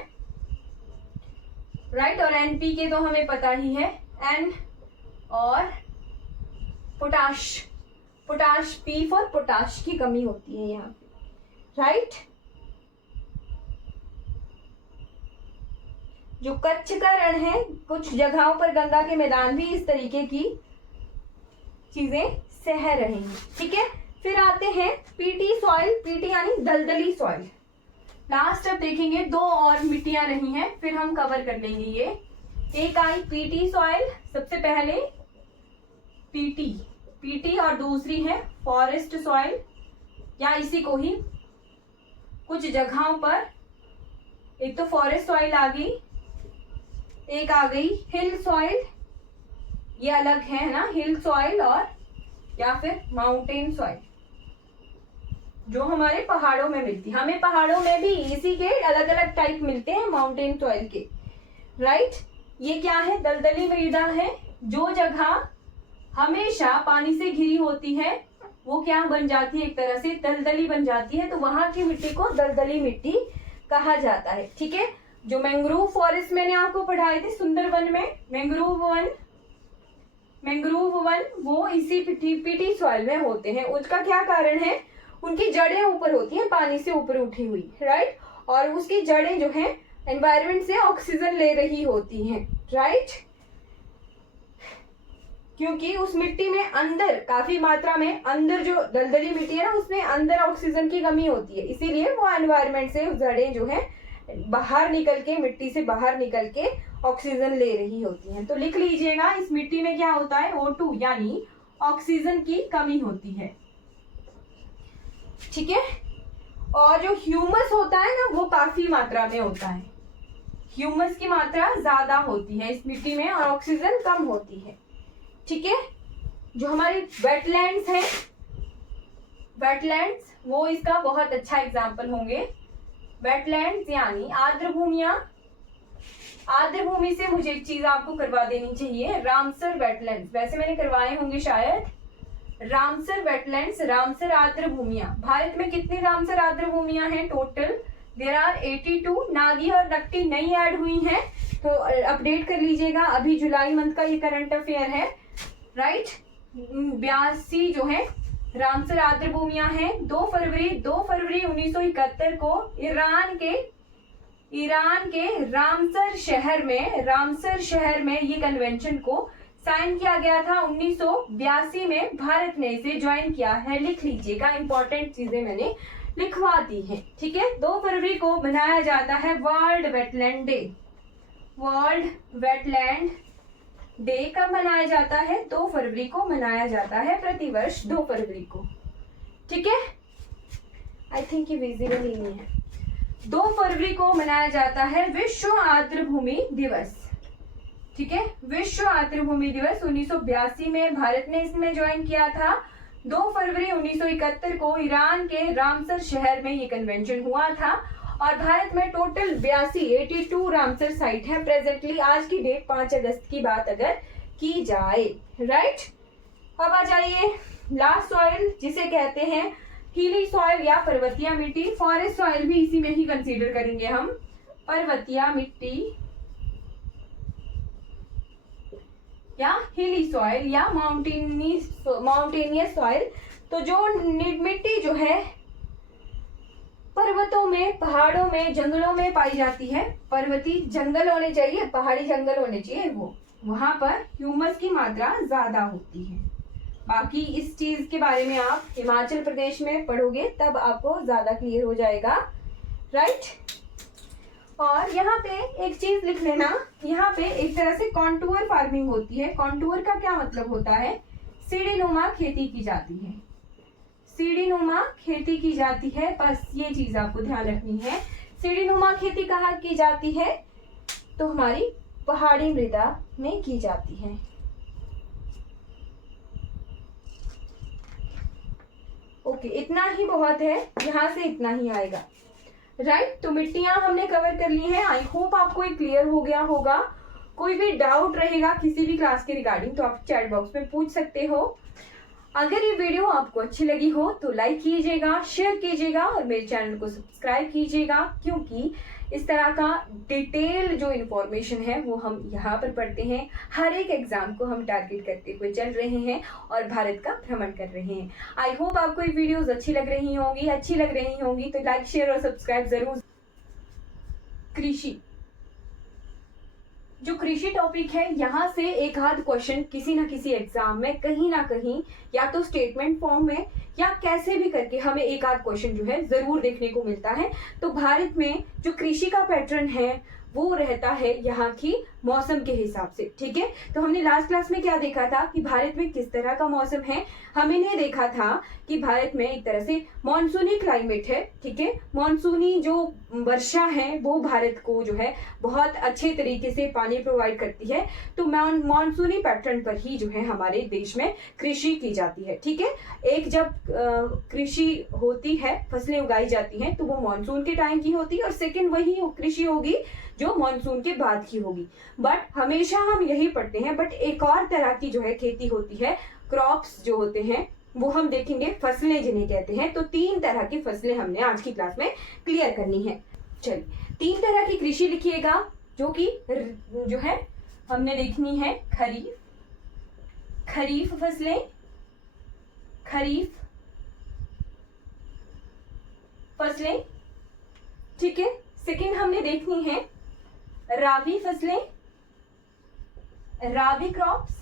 राइट। और एनपीके तो हमें पता ही है, एन और potash, potash P for potash की कमी होती है यहाँ पे, राइट। जो कच्छ का रण है, कुछ जगहों पर गंगा के मैदान भी इस तरीके की चीजें सह रहे हैं। ठीक है, फिर आते हैं पीटी सॉइल, पीटी यानी दलदली सॉइल। लास्ट अब देखेंगे, दो और मिट्टियां रही हैं, फिर हम कवर कर लेंगे ये। एक आई पीटी सॉइल, सबसे पहले पीटी, पीटी, और दूसरी है फॉरेस्ट सॉइल, या इसी को ही कुछ जगहों पर, एक तो फॉरेस्ट सॉइल आ गई, एक आ गई हिल सॉइल, ये अलग है ना, हिल सॉइल, और या फिर माउंटेन सॉइल जो हमारे पहाड़ों में मिलती है। हमें पहाड़ों में भी इसी के अलग अलग टाइप मिलते हैं माउंटेन सॉइल के, राइट। ये क्या है, दलदली मृदा है। जो जगह हमेशा पानी से घिरी होती है वो क्या बन जाती है, एक तरह से दलदली बन जाती है, तो वहां की मिट्टी को दलदली मिट्टी कहा जाता है। ठीक है, जो मैंग्रोव फॉरेस्ट मैंने आपको पढ़ाए थे सुंदरवन में, मैंग्रोव वन वो इसी पीटी सॉइल में होते हैं। उसका क्या कारण है, उनकी जड़ें ऊपर होती हैं, पानी से ऊपर उठी हुई, राइट, और उसकी जड़ें जो हैं एनवायरनमेंट से ऑक्सीजन ले रही होती हैं, राइट, क्योंकि उस मिट्टी में अंदर काफी मात्रा में, अंदर जो दलदली मिट्टी है ना, उसमें अंदर ऑक्सीजन की कमी होती है, इसीलिए वो एनवायरनमेंट से जड़ें जो है बाहर निकल के, मिट्टी से बाहर निकल के ऑक्सीजन ले रही होती हैं। तो लिख लीजिएगा, इस मिट्टी में क्या होता है, O2 यानी ऑक्सीजन की कमी होती है। ठीक है, और जो ह्यूमस होता है ना, वो काफी मात्रा में होता है, ह्यूमस की मात्रा ज्यादा होती है इस मिट्टी में, और ऑक्सीजन कम होती है। ठीक है, जो हमारी वेटलैंड्स हैं, वेटलैंड्स वो इसका बहुत अच्छा एग्जाम्पल होंगे। वेटलैंड्स यानी आर्द्र भूमियां, आर्द्र भूमि से मुझे एक चीज आपको करवा देनी चाहिए, रामसर वेटलैंड्स, वैसे मैंने करवाए होंगे शायद। रामसर वेटलैंड्स, रामसर आर्द्र भूमियां, भारत में कितनी रामसर आर्द्र भूमियां हैं टोटल, देयर आर 82। नागी और नकटी नई ऐड हुई हैं, तो अपडेट कर लीजिएगा, अभी जुलाई मंथ का ये करंट अफेयर है, राइट। 82 जो है रामसर आर्द्र भूमियां हैं। 2 फरवरी 1971 को ईरान के रामसर शहर में ये कन्वेंशन को साइन किया गया था। 1982 में भारत ने इसे ज्वाइन किया है। लिख लीजिएगा, इंपॉर्टेंट चीजें मैंने लिखवा दी है। ठीक है, 2 फरवरी को मनाया जाता है world wetland day. World wetland day कब मनाया जाता है, 2 फरवरी को मनाया जाता है, प्रतिवर्ष 2 फरवरी को। ठीक है, आई थिंक ये विजिबल ही नहीं है। 2 फरवरी को मनाया जाता है विश्व आर्द्र भूमि दिवस। ठीक है, विश्व आर्द्र भूमि दिवस 1982 में भारत ने इसमें ज्वाइन किया था। 2 फरवरी 1971 को ईरान के रामसर शहर में ये कन्वेंशन हुआ था, और भारत में टोटल 82 रामसर साइट है प्रेजेंटली, आज की डेट 5 अगस्त की बात अगर की जाए, राइट। अब आ जाइए लास्ट सॉइल, जिसे कहते हैं हिली सॉइल या पर्वतीय मिट्टी। फॉरेस्ट सॉइल भी इसी में ही कंसीडर करेंगे हम, पर्वतीय मिट्टी या हिली सॉइल या माउंटेनियस सॉइल। तो जो मिट्टी जो है पर्वतों में, पहाड़ों में, जंगलों में पाई जाती है, पर्वतीय जंगल होने चाहिए, पहाड़ी जंगल होने चाहिए, वो वहां पर ह्यूमस की मात्रा ज्यादा होती है। बाकी इस चीज के बारे में आप हिमाचल प्रदेश में पढ़ोगे तब आपको ज्यादा क्लियर हो जाएगा, राइट। और यहाँ पे एक चीज लिख लेना, यहाँ पे एक तरह से कॉन्टूर फार्मिंग होती है। कॉन्टूर का क्या मतलब होता है, सीढ़ीनुमा खेती की जाती है। सीढ़ीनुमा खेती की जाती है, बस ये चीज आपको ध्यान रखनी है। सीढ़ीनुमा खेती कहाँ की जाती है? तो हमारी पहाड़ी मृदा में की जाती है। ओके, इतना ही बहुत है, यहाँ से इतना ही आएगा, राइट। तो मिट्टियां हमने कवर कर ली हैं। आई होप आपको ये क्लियर हो गया होगा। कोई भी डाउट रहेगा किसी भी क्लास के रिगार्डिंग तो आप चैट बॉक्स में पूछ सकते हो। अगर ये वीडियो आपको अच्छी लगी हो तो लाइक कीजिएगा, शेयर कीजिएगा और मेरे चैनल को सब्सक्राइब कीजिएगा, क्योंकि इस तरह का डिटेल जो इन्फॉर्मेशन है वो हम यहाँ पर पढ़ते हैं। हर एक एग्जाम को हम टारगेट करते हुए चल रहे हैं और भारत का भ्रमण कर रहे हैं। आई होप आपको ये वीडियोस अच्छी लग रही होंगी तो लाइक शेयर और सब्सक्राइब जरूर। कृषि, जो कृषि टॉपिक है, यहाँ से एक आध क्वेश्चन किसी ना किसी एग्जाम में कहीं ना कहीं या तो स्टेटमेंट फॉर्म में या कैसे भी करके हमें एक आध क्वेश्चन जो है जरूर देखने को मिलता है। तो भारत में जो कृषि का पैटर्न है वो रहता है यहाँ की मौसम के हिसाब से, ठीक है। तो हमने लास्ट क्लास में क्या देखा था कि भारत में किस तरह का मौसम है। हमने देखा था कि भारत में एक तरह से मॉनसूनी क्लाइमेट है, ठीक है। मॉनसूनी जो वर्षा है वो भारत को जो है बहुत अच्छे तरीके से पानी प्रोवाइड करती है। तो मॉनसूनी पैटर्न पर ही जो है हमारे देश में कृषि की जाती है, ठीक है। एक जब कृषि होती है, फसलें उगाई जाती हैं, तो वो मॉनसून के टाइम की होती है और सेकेंड वही कृषि होगी जो मॉनसून के बाद की होगी। बट हमेशा हम यही पढ़ते हैं, बट एक और तरह की जो है खेती होती है, क्रॉप्स जो होते हैं वो हम देखेंगे, फसलें जिन्हें कहते हैं। तो 3 तरह की फसलें हमने आज की क्लास में क्लियर करनी है। चलिए, 3 तरह की कृषि लिखिएगा जो कि जो है हमने देखनी है। खरीफ फसलें, ठीक है। सेकंड हमने देखनी है राबी फसलें, राबी क्रॉप्स,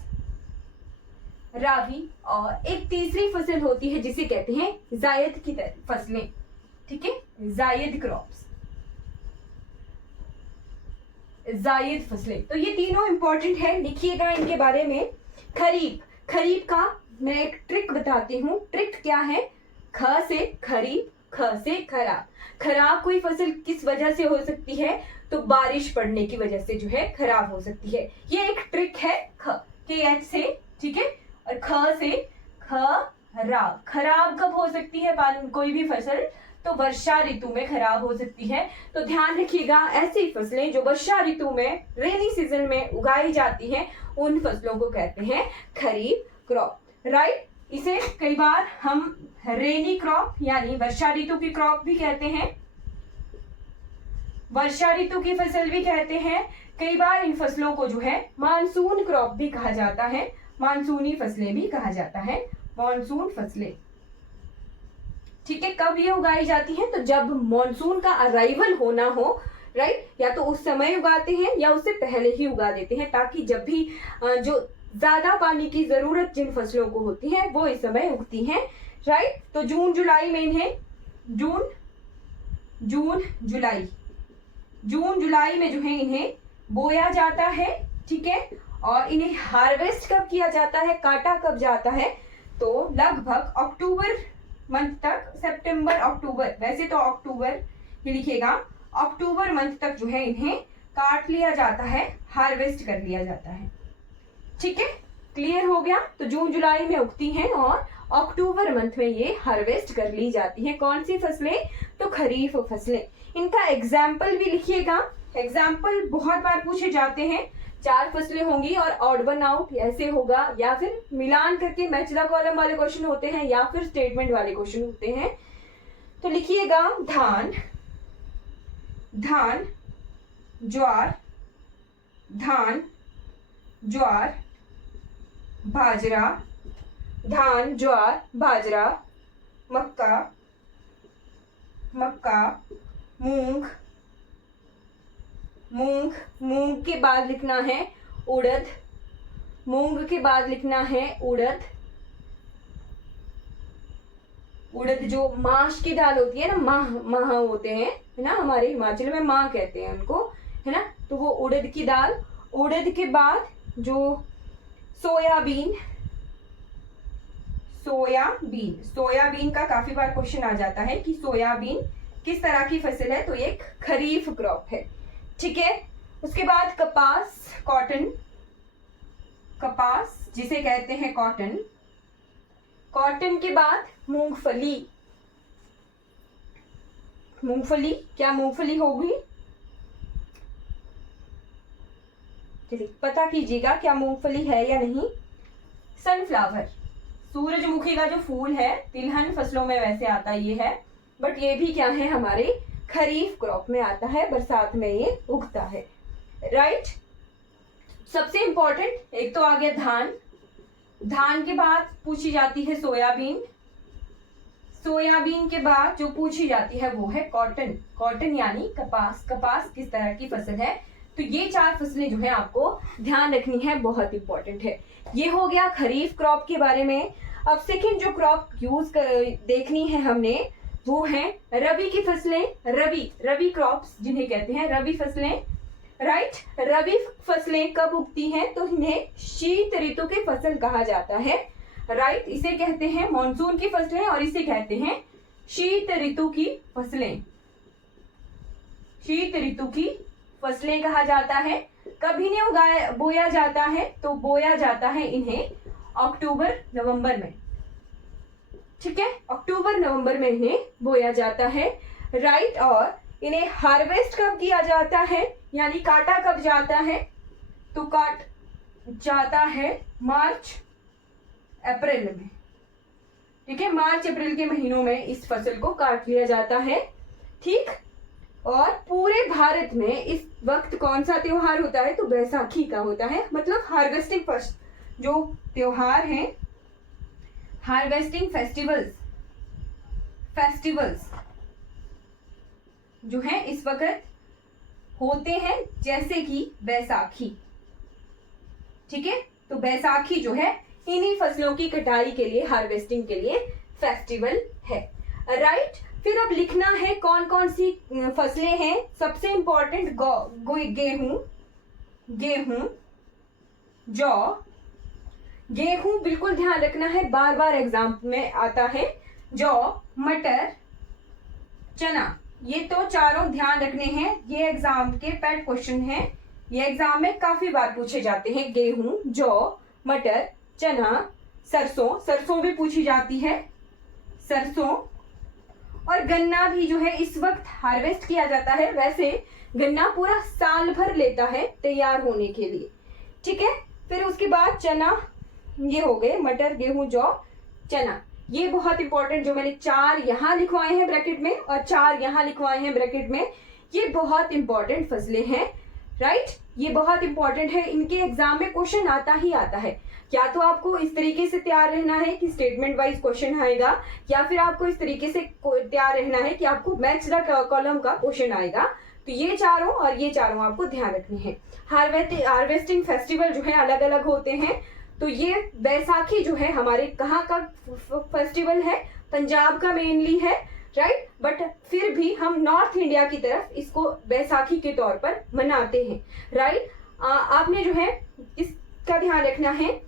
राबी। और एक तीसरी फसल होती है जिसे कहते हैं जायद की फसलें, ठीक है, जायद क्रॉप्स, जायद फसलें। तो ये तीनों इंपॉर्टेंट है, लिखिएगा इनके बारे में। खरीफ का मैं एक ट्रिक बताती हूँ। ट्रिक क्या है? ख से खरीफ, ख से खराब। खराब कोई फसल किस वजह से हो सकती है? तो बारिश पड़ने की वजह से जो है खराब हो सकती है। ये एक ट्रिक है। KH से, ठीक है, और ख से खराब। खराब कब हो सकती है कोई भी फसल? तो वर्षा ऋतु में खराब हो सकती है। तो ध्यान रखिएगा, ऐसी फसलें जो वर्षा ऋतु में, रेनी सीजन में उगाई जाती हैं, उन फसलों को कहते हैं खरीफ क्रॉप, राइट। इसे कई बार हम रेनी क्रॉप यानी वर्षा ऋतु की क्रॉप भी कहते हैं, वर्षा ऋतु की फसल भी कहते हैं। कई बार इन फसलों को जो है मानसून क्रॉप भी कहा जाता है, मानसूनी फसलें भी कहा जाता है, मानसून फसलें, ठीक है। कब ये उगाई जाती हैं? तो जब मानसून का अराइवल होना हो, राइट। या तो उस समय उगाते हैं या उससे पहले ही उगा देते हैं, ताकि जब भी जो ज्यादा पानी की जरूरत जिन फसलों को होती है वो इस समय उगती हैं, राइट। तो जून जुलाई में इन्हें जून जुलाई में जो है इन्हें बोया जाता है, ठीक है। और इन्हें हार्वेस्ट कब किया जाता है, काटा कब जाता है? तो लगभग अक्टूबर मंथ तक, सितंबर अक्टूबर, वैसे तो अक्टूबर ही लिखिएगा, अक्टूबर मंथ तक जो है इन्हें काट लिया जाता है, हार्वेस्ट कर लिया जाता है, ठीक है। क्लियर हो गया? तो जून जुलाई में उगती हैं और अक्टूबर मंथ में ये हार्वेस्ट कर ली जाती हैं। कौन सी फसलें? तो खरीफ फसलें। इनका एग्जाम्पल भी लिखिएगा, एग्जाम्पल बहुत बार पूछे जाते हैं। 4 फसलें होंगी और ऑड वन आउट ऐसे होगा, या फिर मिलान करके मैच द कॉलम वाले क्वेश्चन होते हैं, या फिर स्टेटमेंट वाले क्वेश्चन होते हैं। तो लिखिएगा धान, ज्वार, बाजरा, धान, ज्वार, बाजरा, मक्का, मूंग के बाद लिखना है उड़द, मूंग के बाद लिखना है उड़द जो माश की दाल होती है ना, माह होते हैं, है ना, हमारे हिमाचल में माह कहते हैं उनको, है ना। तो वो उड़द की दाल। उड़द के बाद जो सोयाबीन सोयाबीन, सोयाबीन का काफी बार क्वेश्चन आ जाता है कि सोयाबीन किस तरह की फसल है, तो ये एक खरीफ क्रॉप है, ठीक है। उसके बाद कपास, कॉटन, कपास जिसे कहते हैं कॉटन। कॉटन के बाद मूंगफली, मूंगफली, क्या मूंगफली होगी, चलिए पता कीजिएगा क्या मूंगफली है या नहीं। सनफ्लावर, सूरजमुखी का जो फूल है तिलहन फसलों में वैसे आता ये है, बट ये भी क्या है हमारे खरीफ क्रॉप में आता है, बरसात में ये उगता है, राइट। सबसे इंपॉर्टेंट एक तो आ गया धान, धान के बाद पूछी जाती है सोयाबीन, सोयाबीन के बाद जो पूछी जाती है वो है कॉटन, कॉटन यानी कपास, कपास किस तरह की फसल है। तो ये चार फसलें जो है आपको ध्यान रखनी है, बहुत इंपॉर्टेंट है। ये हो गया खरीफ क्रॉप के बारे में। अब सेकंड जो क्रॉप देखनी है हमने वो है रबी की फसलें, रबी, रबी क्रॉप्स जिन्हें कहते हैं रबी फसलें, राइट। रबी फसलें कब उगती हैं, तो इन्हें शीत ऋतु की फसल कहा जाता है, राइट। इसे कहते हैं मॉनसून की फसलें और इसे कहते हैं शीत ऋतु की फसलें, शीत ऋतु की फसलें कहा जाता है। कभी नहीं बोया जाता है, तो बोया जाता है इन्हें अक्टूबर नवंबर में, ठीक है, अक्टूबर नवंबर में इन्हें बोया जाता है, राइट। और इन्हें हार्वेस्ट कब किया जाता है, यानी काटा कब जाता है, तो काट जाता है मार्च अप्रैल में, ठीक है, मार्च अप्रैल के महीनों में इस फसल को काट लिया जाता है, ठीक। और पूरे भारत में इस वक्त कौन सा त्योहार होता है, तो बैसाखी का होता है, मतलब हार्वेस्टिंग फर्स्ट जो त्योहार है, हार्वेस्टिंग फेस्टिवल्स, फेस्टिवल्स जो है इस वक्त होते हैं, जैसे कि बैसाखी, ठीक है। तो बैसाखी जो है इन्हीं फसलों की कटाई के लिए, हार्वेस्टिंग के लिए फेस्टिवल है, राइट। फिर अब लिखना है कौन कौन सी फसलें हैं। सबसे इंपॉर्टेंट गेहूं, गेहूं, जौ, गेहूं बिल्कुल ध्यान रखना है, बार बार एग्जाम में आता है। जौ, मटर, चना, ये तो चारों ध्यान रखने हैं, ये एग्जाम के पेट क्वेश्चन हैं, ये एग्जाम में काफी बार पूछे जाते हैं। गेहूं, जौ, मटर, चना, सरसों, सरसों भी पूछी जाती है, सरसों। और गन्ना भी जो है इस वक्त हार्वेस्ट किया जाता है, वैसे गन्ना पूरा साल भर लेता है तैयार होने के लिए, ठीक है। फिर उसके बाद चना, ये हो गए मटर, गेहूं, जौ, चना। ये बहुत इंपॉर्टेंट जो मैंने चार यहाँ लिखवाए हैं ब्रैकेट में और चार यहाँ लिखवाए हैं ब्रैकेट में, ये बहुत इंपॉर्टेंट फसलें हैं, राइट। ये बहुत इंपॉर्टेंट है, इनके एग्जाम में क्वेश्चन आता ही आता है। या तो आपको इस तरीके से तैयार रहना है कि स्टेटमेंट वाइज क्वेश्चन आएगा, या फिर आपको इस तरीके से तैयार रहना है कि आपको मैच द कॉलम का क्वेश्चन आएगा। तो ये चारों और ये चारों आपको ध्यान रखने हैं। हार्वेस्टिंग फेस्टिवल जो है अलग अलग होते हैं। तो ये बैसाखी जो है हमारे कहाँ का फेस्टिवल है, पंजाब का मेनली है, राइट। बट फिर भी हम नॉर्थ इंडिया की तरफ इसको बैसाखी के तौर पर मनाते हैं, राइट। आपने जो है इसका ध्यान रखना है।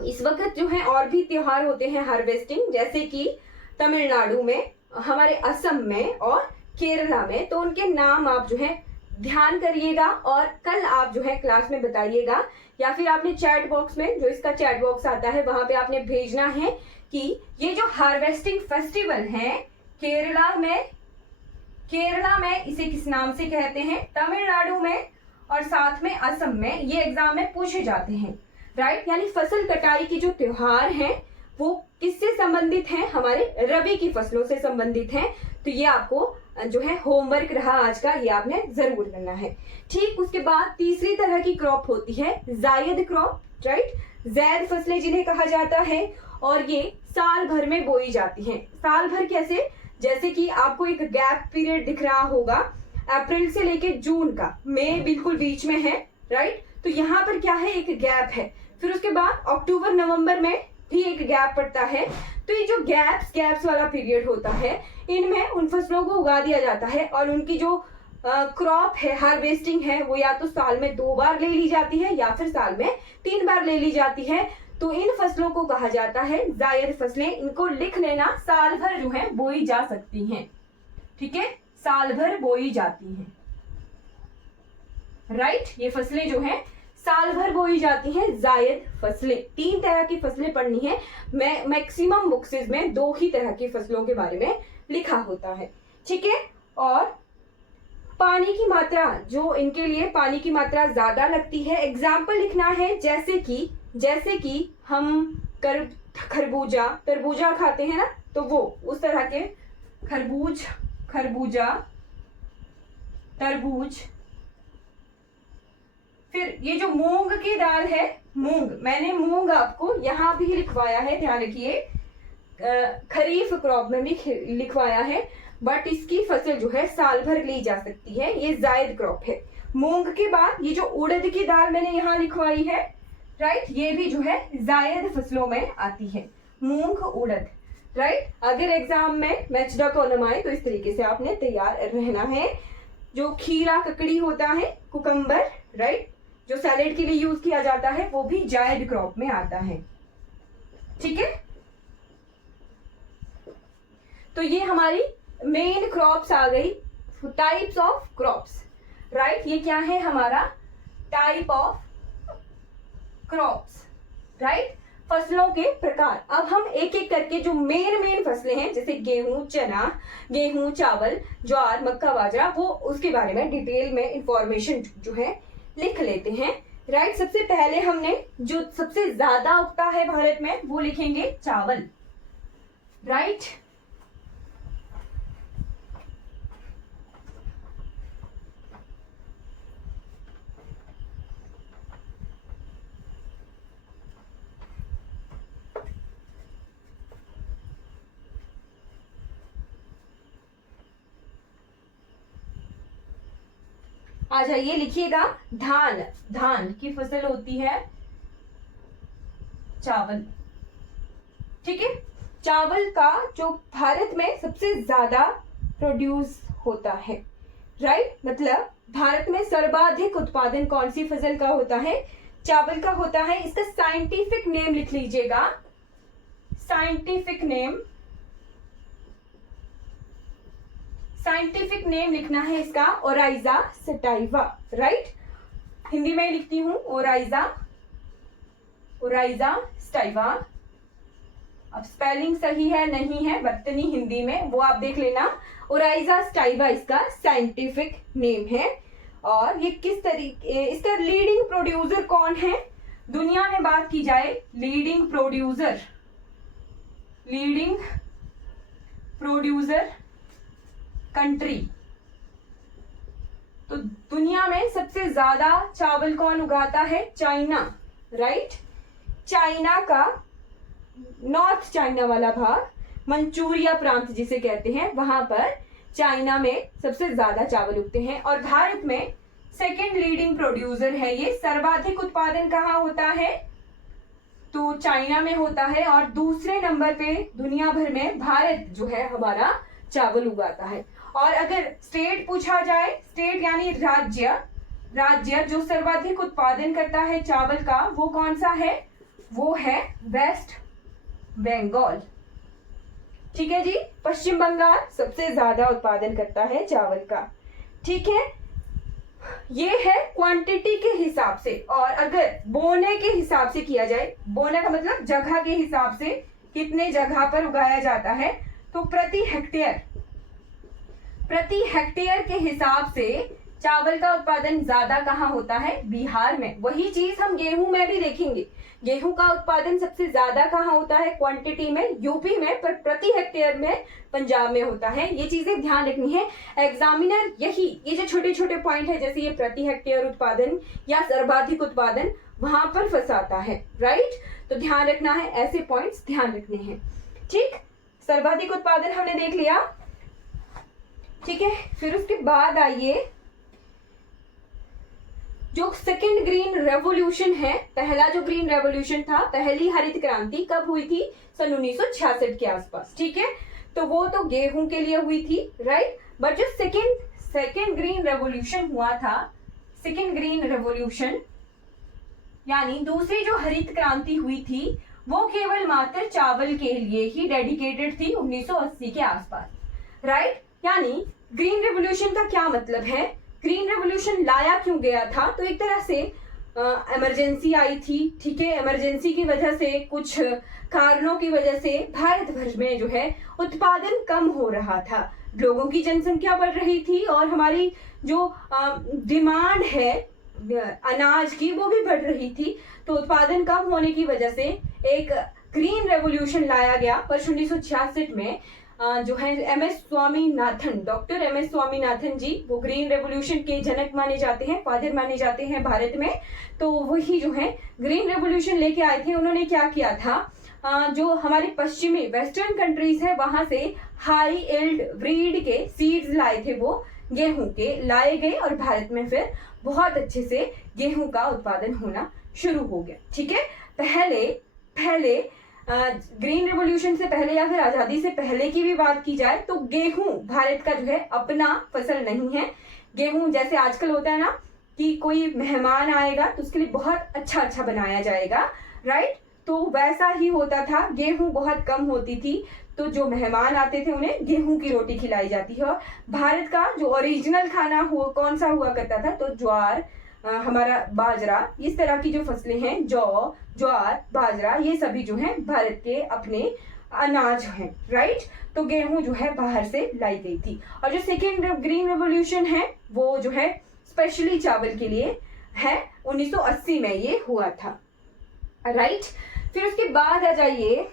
इस वक्त जो है और भी त्योहार होते हैं हार्वेस्टिंग, जैसे कि तमिलनाडु में, हमारे असम में और केरला में, तो उनके नाम आप जो है ध्यान करिएगा और कल आप जो है क्लास में बताइएगा, या फिर आपने चैट बॉक्स में, जो इसका चैट बॉक्स आता है वहां पे आपने भेजना है कि ये जो हार्वेस्टिंग फेस्टिवल है केरला में इसे किस नाम से कहते हैं, तमिलनाडु में और साथ में असम में, ये एग्जाम में पूछे जाते हैं, राइट। यानी फसल कटाई की जो त्योहार हैं वो किससे संबंधित हैं, हमारे रबी की फसलों से संबंधित हैं। तो ये आपको जो है होमवर्क रहा आज का, ये आपने जरूर करना है, ठीक। उसके बाद तीसरी तरह की क्रॉप होती है जायद क्रॉप, राइट। जैद फसलें जिन्हें कहा जाता है, और ये साल भर में बोई जाती हैं। साल भर कैसे, जैसे कि आपको एक गैप पीरियड दिख रहा होगा अप्रैल से लेके जून का, मई बिल्कुल बीच में है, राइट। तो यहाँ पर क्या है, एक गैप है। फिर उसके बाद अक्टूबर नवंबर में भी एक गैप पड़ता है। तो ये जो गैप्स वाला पीरियड होता है, इनमें उन फसलों को उगा दिया जाता है और उनकी जो क्रॉप है, हार्वेस्टिंग है, वो या तो साल में 2 बार ले ली जाती है या फिर साल में 3 बार ले ली जाती है। तो इन फसलों को कहा जाता है जायद फसलें। इनको लिख लेना, साल भर जो है बोई जा सकती हैं। ठीक है, साल भर बोई जाती हैं। राइट, ये फसलें जो हैं साल भर बोई जाती हैं, जायद फसलें। 3 तरह की फसलें पढ़नी है। मैक्सिमम बुक्सेस में 2 ही तरह की फसलों के बारे में लिखा होता है। ठीक है, और पानी की मात्रा, जो इनके लिए पानी की मात्रा ज्यादा लगती है, एग्जाम्पल लिखना है। जैसे कि हम तरबूजा खाते हैं ना, तो वो उस तरह के खरबूजा, तरबूज। फिर ये जो मूंग की दाल है, मैंने मूंग आपको यहाँ भी लिखवाया है, ध्यान रखिए, खरीफ क्रॉप में भी लिखवाया है, बट इसकी फसल जो है साल भर ली जा सकती है, ये जायद क्रॉप है। मूंग के बाद ये जो उड़द की दाल मैंने यहाँ लिखवाई है, राइट, ये भी जो है जायद फसलों में आती है, मूंग उड़द। राइट, अगर एग्जाम में मैच द कॉलम आए तो इस तरीके से आपने तैयार रहना है। जो खीरा ककड़ी होता है, कुकम्बर, राइट, जो सैलेड के लिए यूज किया जाता है, वो भी जायद क्रॉप में आता है। ठीक है, तो ये हमारी मेन क्रॉप्स आ गई, टाइप्स ऑफ क्रॉप्स। राइट, ये क्या है हमारा टाइप ऑफ क्रॉप्स। राइट, फसलों के प्रकार। अब हम एक एक करके जो मेन फसलें हैं, जैसे गेहूं, चना, गेहूं, चावल, ज्वार, मक्का, बाजरा, वो उसके बारे में डिटेल में इंफॉर्मेशन जो है लिख लेते हैं। राइट, सबसे पहले हमने जो सबसे ज्यादा उगता है भारत में, वो लिखेंगे चावल। राइट, आ जाइए, लिखिएगा धान की फसल होती है चावल। ठीक है, चावल का जो भारत में सबसे ज्यादा प्रोड्यूस होता है। राइट, मतलब भारत में सर्वाधिक उत्पादन कौन सी फसल का होता है? चावल का होता है। इसका साइंटिफिक नेम लिख लीजिएगा, साइंटिफिक नेम लिखना है इसका ओराइजा सटाइवा। राइट, हिंदी में लिखती हूं ओराइजा सटाइवा। अब स्पेलिंग सही है नहीं है बर्तनी हिंदी में, वो आप देख लेना। ओराइजा सटाइवा इसका साइंटिफिक नेम है। और ये किस तरीके, इसका लीडिंग प्रोड्यूसर कौन है दुनिया में बात की जाए? लीडिंग प्रोड्यूसर कंट्री, तो दुनिया में सबसे ज्यादा चावल कौन उगाता है? चाइना। राइट, चाइना का नॉर्थ चाइना वाला भाग, मंचूरिया प्रांत जिसे कहते हैं, वहां पर चाइना में सबसे ज्यादा चावल उगते हैं। और भारत में सेकेंड लीडिंग प्रोड्यूसर है ये। सर्वाधिक उत्पादन कहाँ होता है? तो चाइना में होता है। और दूसरे नंबर पे दुनिया भर में भारत जो है हमारा चावल उगाता है। और अगर स्टेट पूछा जाए, स्टेट यानी राज्य जो सर्वाधिक उत्पादन करता है चावल का, वो कौन सा है? वो है वेस्ट बंगाल। ठीक है जी, पश्चिम बंगाल सबसे ज्यादा उत्पादन करता है चावल का। ठीक है, ये है क्वांटिटी के हिसाब से। और अगर बोने के हिसाब से किया जाए, बोने का मतलब जगह के हिसाब से, कितने जगह पर उगाया जाता है, तो प्रति हेक्टेयर के हिसाब से चावल का उत्पादन ज्यादा कहाँ होता है? बिहार में। वही चीज हम गेहूं में भी देखेंगे। गेहूं का उत्पादन सबसे ज्यादा कहाँ होता है? क्वांटिटी में यूपी में, पर प्रति हेक्टेयर में पंजाब में होता है। ये चीजें ध्यान रखनी है। एग्जामिनर ये जो छोटे छोटे पॉइंट है, जैसे ये प्रति हेक्टेयर उत्पादन या सर्वाधिक उत्पादन, वहां पर फंसाता है। राइट, तो ध्यान रखना है, ऐसे पॉइंट्स ध्यान रखने हैं। ठीक, सर्वाधिक उत्पादन हमने देख लिया। ठीक है, फिर उसके बाद आइए, जो सेकेंड ग्रीन रेवोल्यूशन है, पहला जो ग्रीन रेवोल्यूशन था, पहली हरित क्रांति कब हुई थी? सन 1966 के आसपास। ठीक है, तो वो तो गेहूं के लिए हुई थी। राइट, बट जो सेकेंड ग्रीन रेवोल्यूशन हुआ था, सेकेंड ग्रीन रेवोल्यूशन, यानी दूसरी जो हरित क्रांति हुई थी वो केवल मात्र चावल के लिए ही डेडिकेटेड थी 1980 के आसपास, राइट। यानी ग्रीन रेवोल्यूशन का क्या मतलब है, ग्रीन रेवोल्यूशन लाया क्यों गया था, तो एक तरह से इमरजेंसी आई थी, ठीक है। इमरजेंसी की वजह से, कुछ कारणों की वजह से भारत भर में जो है उत्पादन कम हो रहा था, लोगों की जनसंख्या बढ़ रही थी और हमारी जो डिमांड है अनाज की वो भी बढ़ रही थी। तो उत्पादन कम होने की वजह से एक ग्रीन रेवोल्यूशन लाया गया वर्ष 1966 में। जो है M S Swaminathan, doctor M S Swaminathan ji, वो ग्रीन रेवोल्यूशन के जनक माने जाते हैं, फादर माने जाते हैं भारत में। तो वही जो है ग्रीन रेवोल्यूशन लेके आए थे। उन्होंने क्या किया था, जो हमारे पश्चिमी वेस्टर्न कंट्रीज है वहां से हाई एल्ड ब्रीड के सीड्स लाए थे, वो गेहूं के लाए गए और भारत में फिर बहुत अच्छे से गेहूं का उत्पादन होना शुरू हो गया, ठीक है। पहले ग्रीन रेवोल्यूशन से पहले या फिर आजादी से पहले की भी बात की जाए तो गेहूं भारत का जो है अपना फसल नहीं है। गेहूं जैसे आजकल होता है ना कि कोई मेहमान आएगा तो उसके लिए बहुत अच्छा बनाया जाएगा, राइट। तो वैसा ही होता था, गेहूं बहुत कम होती थी, तो जो मेहमान आते थे उन्हें गेहूं की रोटी खिलाई जाती है। और भारत का जो ओरिजिनल खाना कौन सा हुआ करता था, तो ज्वार, हमारा बाजरा, इस तरह की जो फसलें हैं, जौ, ज्वार, बाजरा, ये सभी जो हैं भारत के अपने अनाज हैं, राइट। तो गेहूं जो है बाहर से लाई गई थी। और जो सेकेंड ग्रीन रेवोल्यूशन है वो जो है स्पेशली चावल के लिए है, 1980 में ये हुआ था, राइट। फिर उसके बाद आ जाइए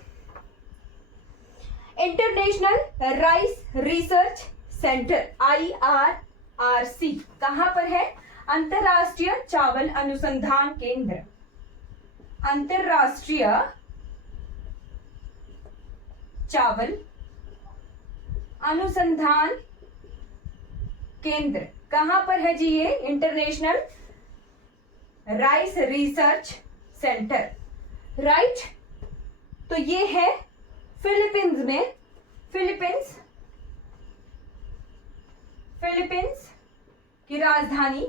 international rice research centre, IRRC, कहां पर है, अंतरराष्ट्रीय चावल अनुसंधान केंद्र, अंतरराष्ट्रीय चावल अनुसंधान केंद्र कहां पर है जी, ये international rice research centre, right. तो ये है फिलीपींस में, फिलीपींस की राजधानी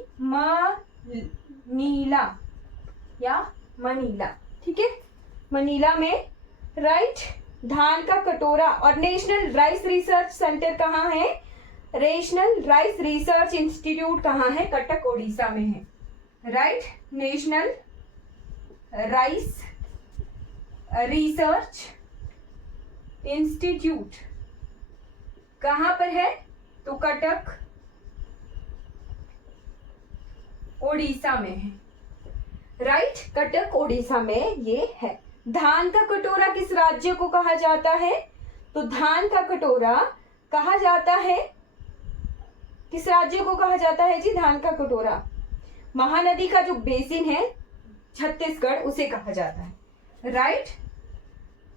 मनीला या मनीला, ठीक है, मनीला में, राइट। धान का कटोरा। और नेशनल राइस रिसर्च सेंटर कहाँ है, नेशनल राइस रिसर्च इंस्टीट्यूट कहाँ है, कटक ओडिशा में है, right. National rice research institute कहां पर है, तो कटक ओडिशा में है, राइट। कटक ओडिशा में ये है। धान का कटोरा किस राज्य को कहा जाता है, तो धान का कटोरा कहा जाता है, किस राज्य को कहा जाता है जी, धान का कटोरा महानदी का जो बेसिन है छत्तीसगढ़, उसे कहा जाता है, राइट।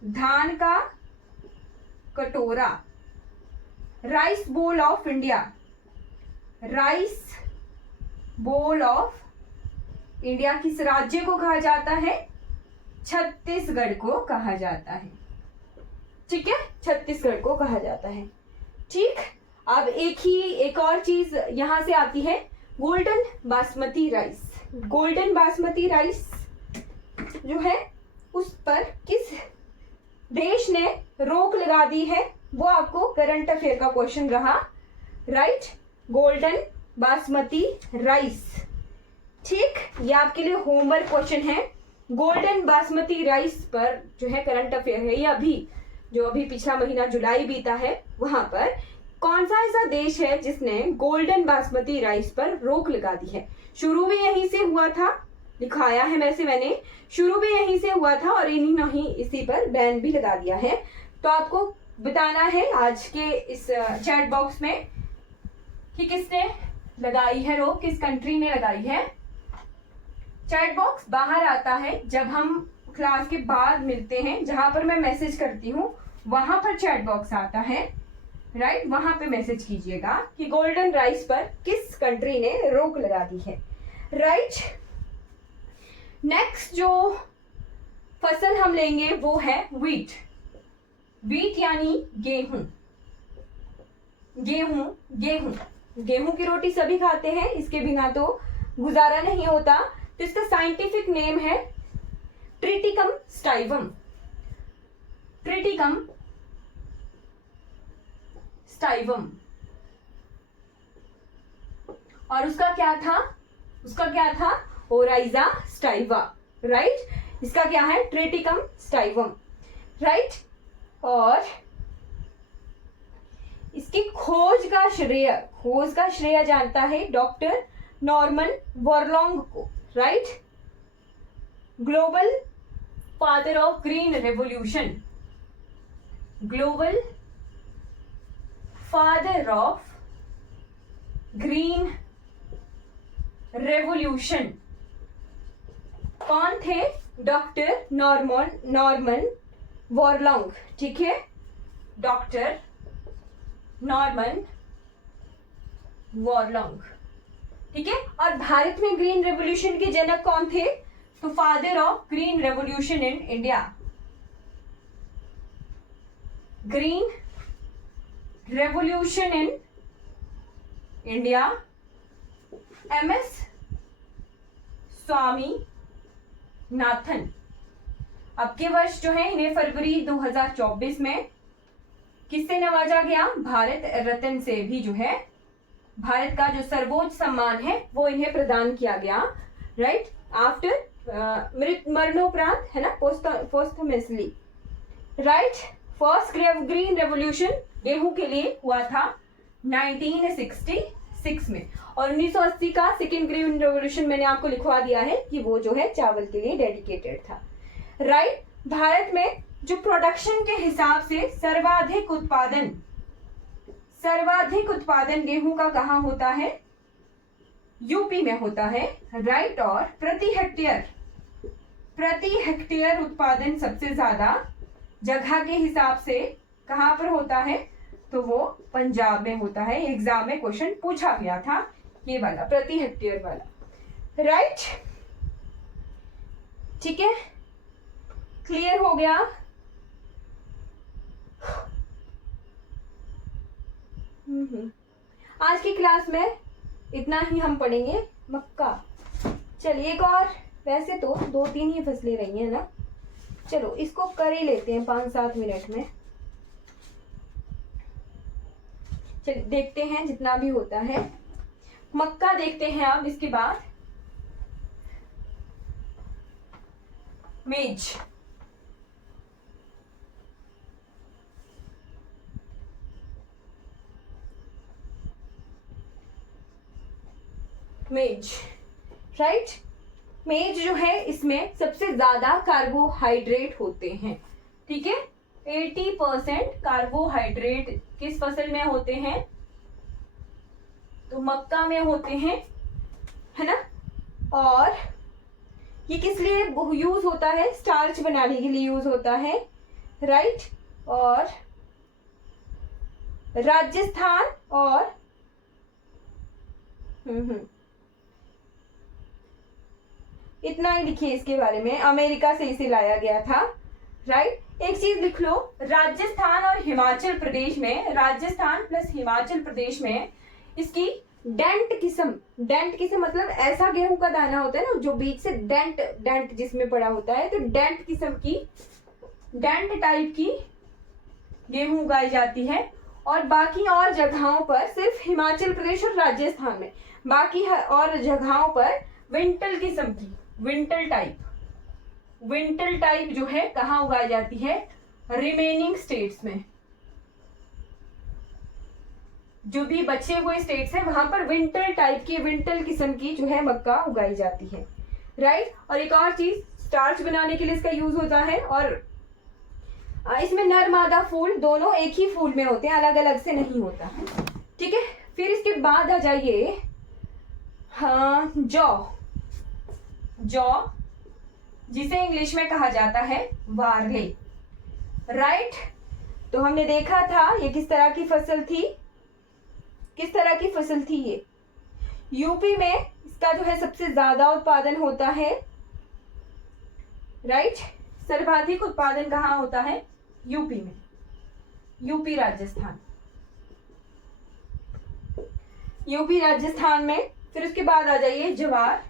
धान का कटोरा, rice bowl of India, rice bowl of India किस राज्य को कहा जाता है, छत्तीसगढ़ को कहा जाता है, ठीक है, छत्तीसगढ़ को कहा जाता है, ठीक। अब एक और चीज यहां से आती है, golden basmati rice. Golden basmati rice जो है उस पर किस देश ने रोक लगा दी है, वो आपको करंट अफेयर का क्वेश्चन रहा, राइट। गोल्डन बासमती राइस, ठीक, ये आपके लिए होमवर्क क्वेश्चन है। गोल्डन बासमती राइस पर जो है करंट अफेयर है, ये अभी पिछला महीना जुलाई बीता है, वहां पर कौन सा ऐसा देश है जिसने गोल्डन बासमती राइस पर रोक लगा दी है। शुरू भी यहीं से हुआ था, लिखाया है मैंने शुरू भी यहीं से हुआ था और इसी पर बैन भी लगा दिया है। तो आपको बताना है आज के इस चैट बॉक्स में कि किसने लगाई है रोक, किस कंट्री ने लगाई है। चैट बॉक्स बाहर आता है जब हम क्लास के बाद मिलते हैं, जहां पर मैं मैसेज करती हूँ वहां पर चैट बॉक्स आता है, राइट। वहां पे मैसेज कीजिएगा कि गोल्डन राइस पर किस कंट्री ने रोक लगा दी है, राइट। नेक्स्ट जो फसल हम लेंगे वो है व्हीट। व्हीट यानी गेहूं। गेहूं की रोटी सभी खाते हैं, इसके बिना तो गुजारा नहीं होता। तो इसका साइंटिफिक नेम है ट्रिटिकम स्टाइवम। ट्रिटिकम स्टाइवम। और उसका क्या था ओराइजा स्टाइवा, राइट। इसका क्या है ट्रिटिकम स्टाइवम, राइट। और इसकी खोज का श्रेय जानता है डॉक्टर नॉर्मन बोरलॉन्ग को, right. Global father of green revolution, global father of green revolution कौन थे? डॉक्टर नॉर्मन बोरलॉन्ग, ठीक है, डॉक्टर नॉर्मन बोरलॉन्ग, ठीक है। और भारत में ग्रीन रेवोल्यूशन के जनक कौन थे? तो father of green revolution in India, green revolution in India, MS Swaminathan. अब के वर्ष जो है इन्हें फरवरी 2024 में किससे नवाजा गया? भारत रत्न से भी जो है भारत का जो सर्वोच्च सम्मान है वो इन्हें प्रदान किया गया, राइट, आफ्टर मरणोपरांत, है ना, posthumously, right. First green revolution गेहूं के लिए हुआ था 1966 में, और 1980 का सेकेंड ग्रीन रेवोल्यूशन मैंने आपको लिखवा दिया है कि वो जो है चावल के लिए डेडिकेटेड था, राइट। भारत में जो प्रोडक्शन के हिसाब से सर्वाधिक उत्पादन गेहूं का कहाँ होता है? यूपी में होता है, राइट। और प्रति हेक्टेयर उत्पादन सबसे ज्यादा जगह के हिसाब से कहाँ पर होता है? तो वो पंजाब में होता है। एग्जाम में क्वेश्चन पूछा गया था ये वाला, प्रति हेक्टेयर वाला, राइट, ठीक है, क्लियर हो गया। आज की क्लास में इतना ही हम पढ़ेंगे मक्का। चलिए एक और, वैसे तो 2-3 ही फसलें रही हैं ना, चलो इसको कर ही लेते हैं 5-7 मिनट में। चलिए देखते हैं जितना भी होता है। मक्का देखते हैं अब, इसके बाद मेज, राइट। मेज जो है इसमें सबसे ज्यादा कार्बोहाइड्रेट होते हैं, ठीक है। 80% कार्बोहाइड्रेट किस फसल में होते हैं? तो मक्का में होते हैं, है ना। और ये किस लिए यूज होता है? स्टार्च बनाने के लिए यूज होता है, राइट। और राजस्थान और इतना ही लिखिए इसके बारे में, अमेरिका से इसे लाया गया था, राइट। एक चीज लिख लो, राजस्थान और हिमाचल प्रदेश में, राजस्थान प्लस हिमाचल प्रदेश में इसकी डेंट किस्म मतलब ऐसा गेहूं का दाना होता है ना जो बीच से डेंट जिसमें पड़ा होता है, तो डेंट किस्म की, डेंट टाइप की गेहूं उगाई जाती है। और बाकी और जगहों पर, सिर्फ हिमाचल प्रदेश और राजस्थान में, बाकी और जगहों पर विंटल किस्म की, विंटल टाइप जो है कहाँ उगाई जाती है? रिमेनिंग स्टेट्स में, जो भी बचे हुए स्टेट्स हैं वहां पर विंटल किस्म की जो है मक्का उगाई जाती है, राइट। और एक और चीज, स्टार्च बनाने के लिए इसका यूज होता है, और इसमें नर मादा फूल दोनों एक ही फूल में होते हैं, अलग अलग से नहीं होता है, ठीक है। फिर इसके बाद आ जाइए, हाँ, जौ जिसे इंग्लिश में कहा जाता है बार्ले, राइट। तो हमने देखा था ये किस तरह की फसल थी ये। यूपी में इसका जो है सबसे ज्यादा उत्पादन होता है, राइट। सर्वाधिक उत्पादन कहाँ होता है? यूपी में, यूपी राजस्थान में। फिर उसके बाद आ जाइए ज्वार,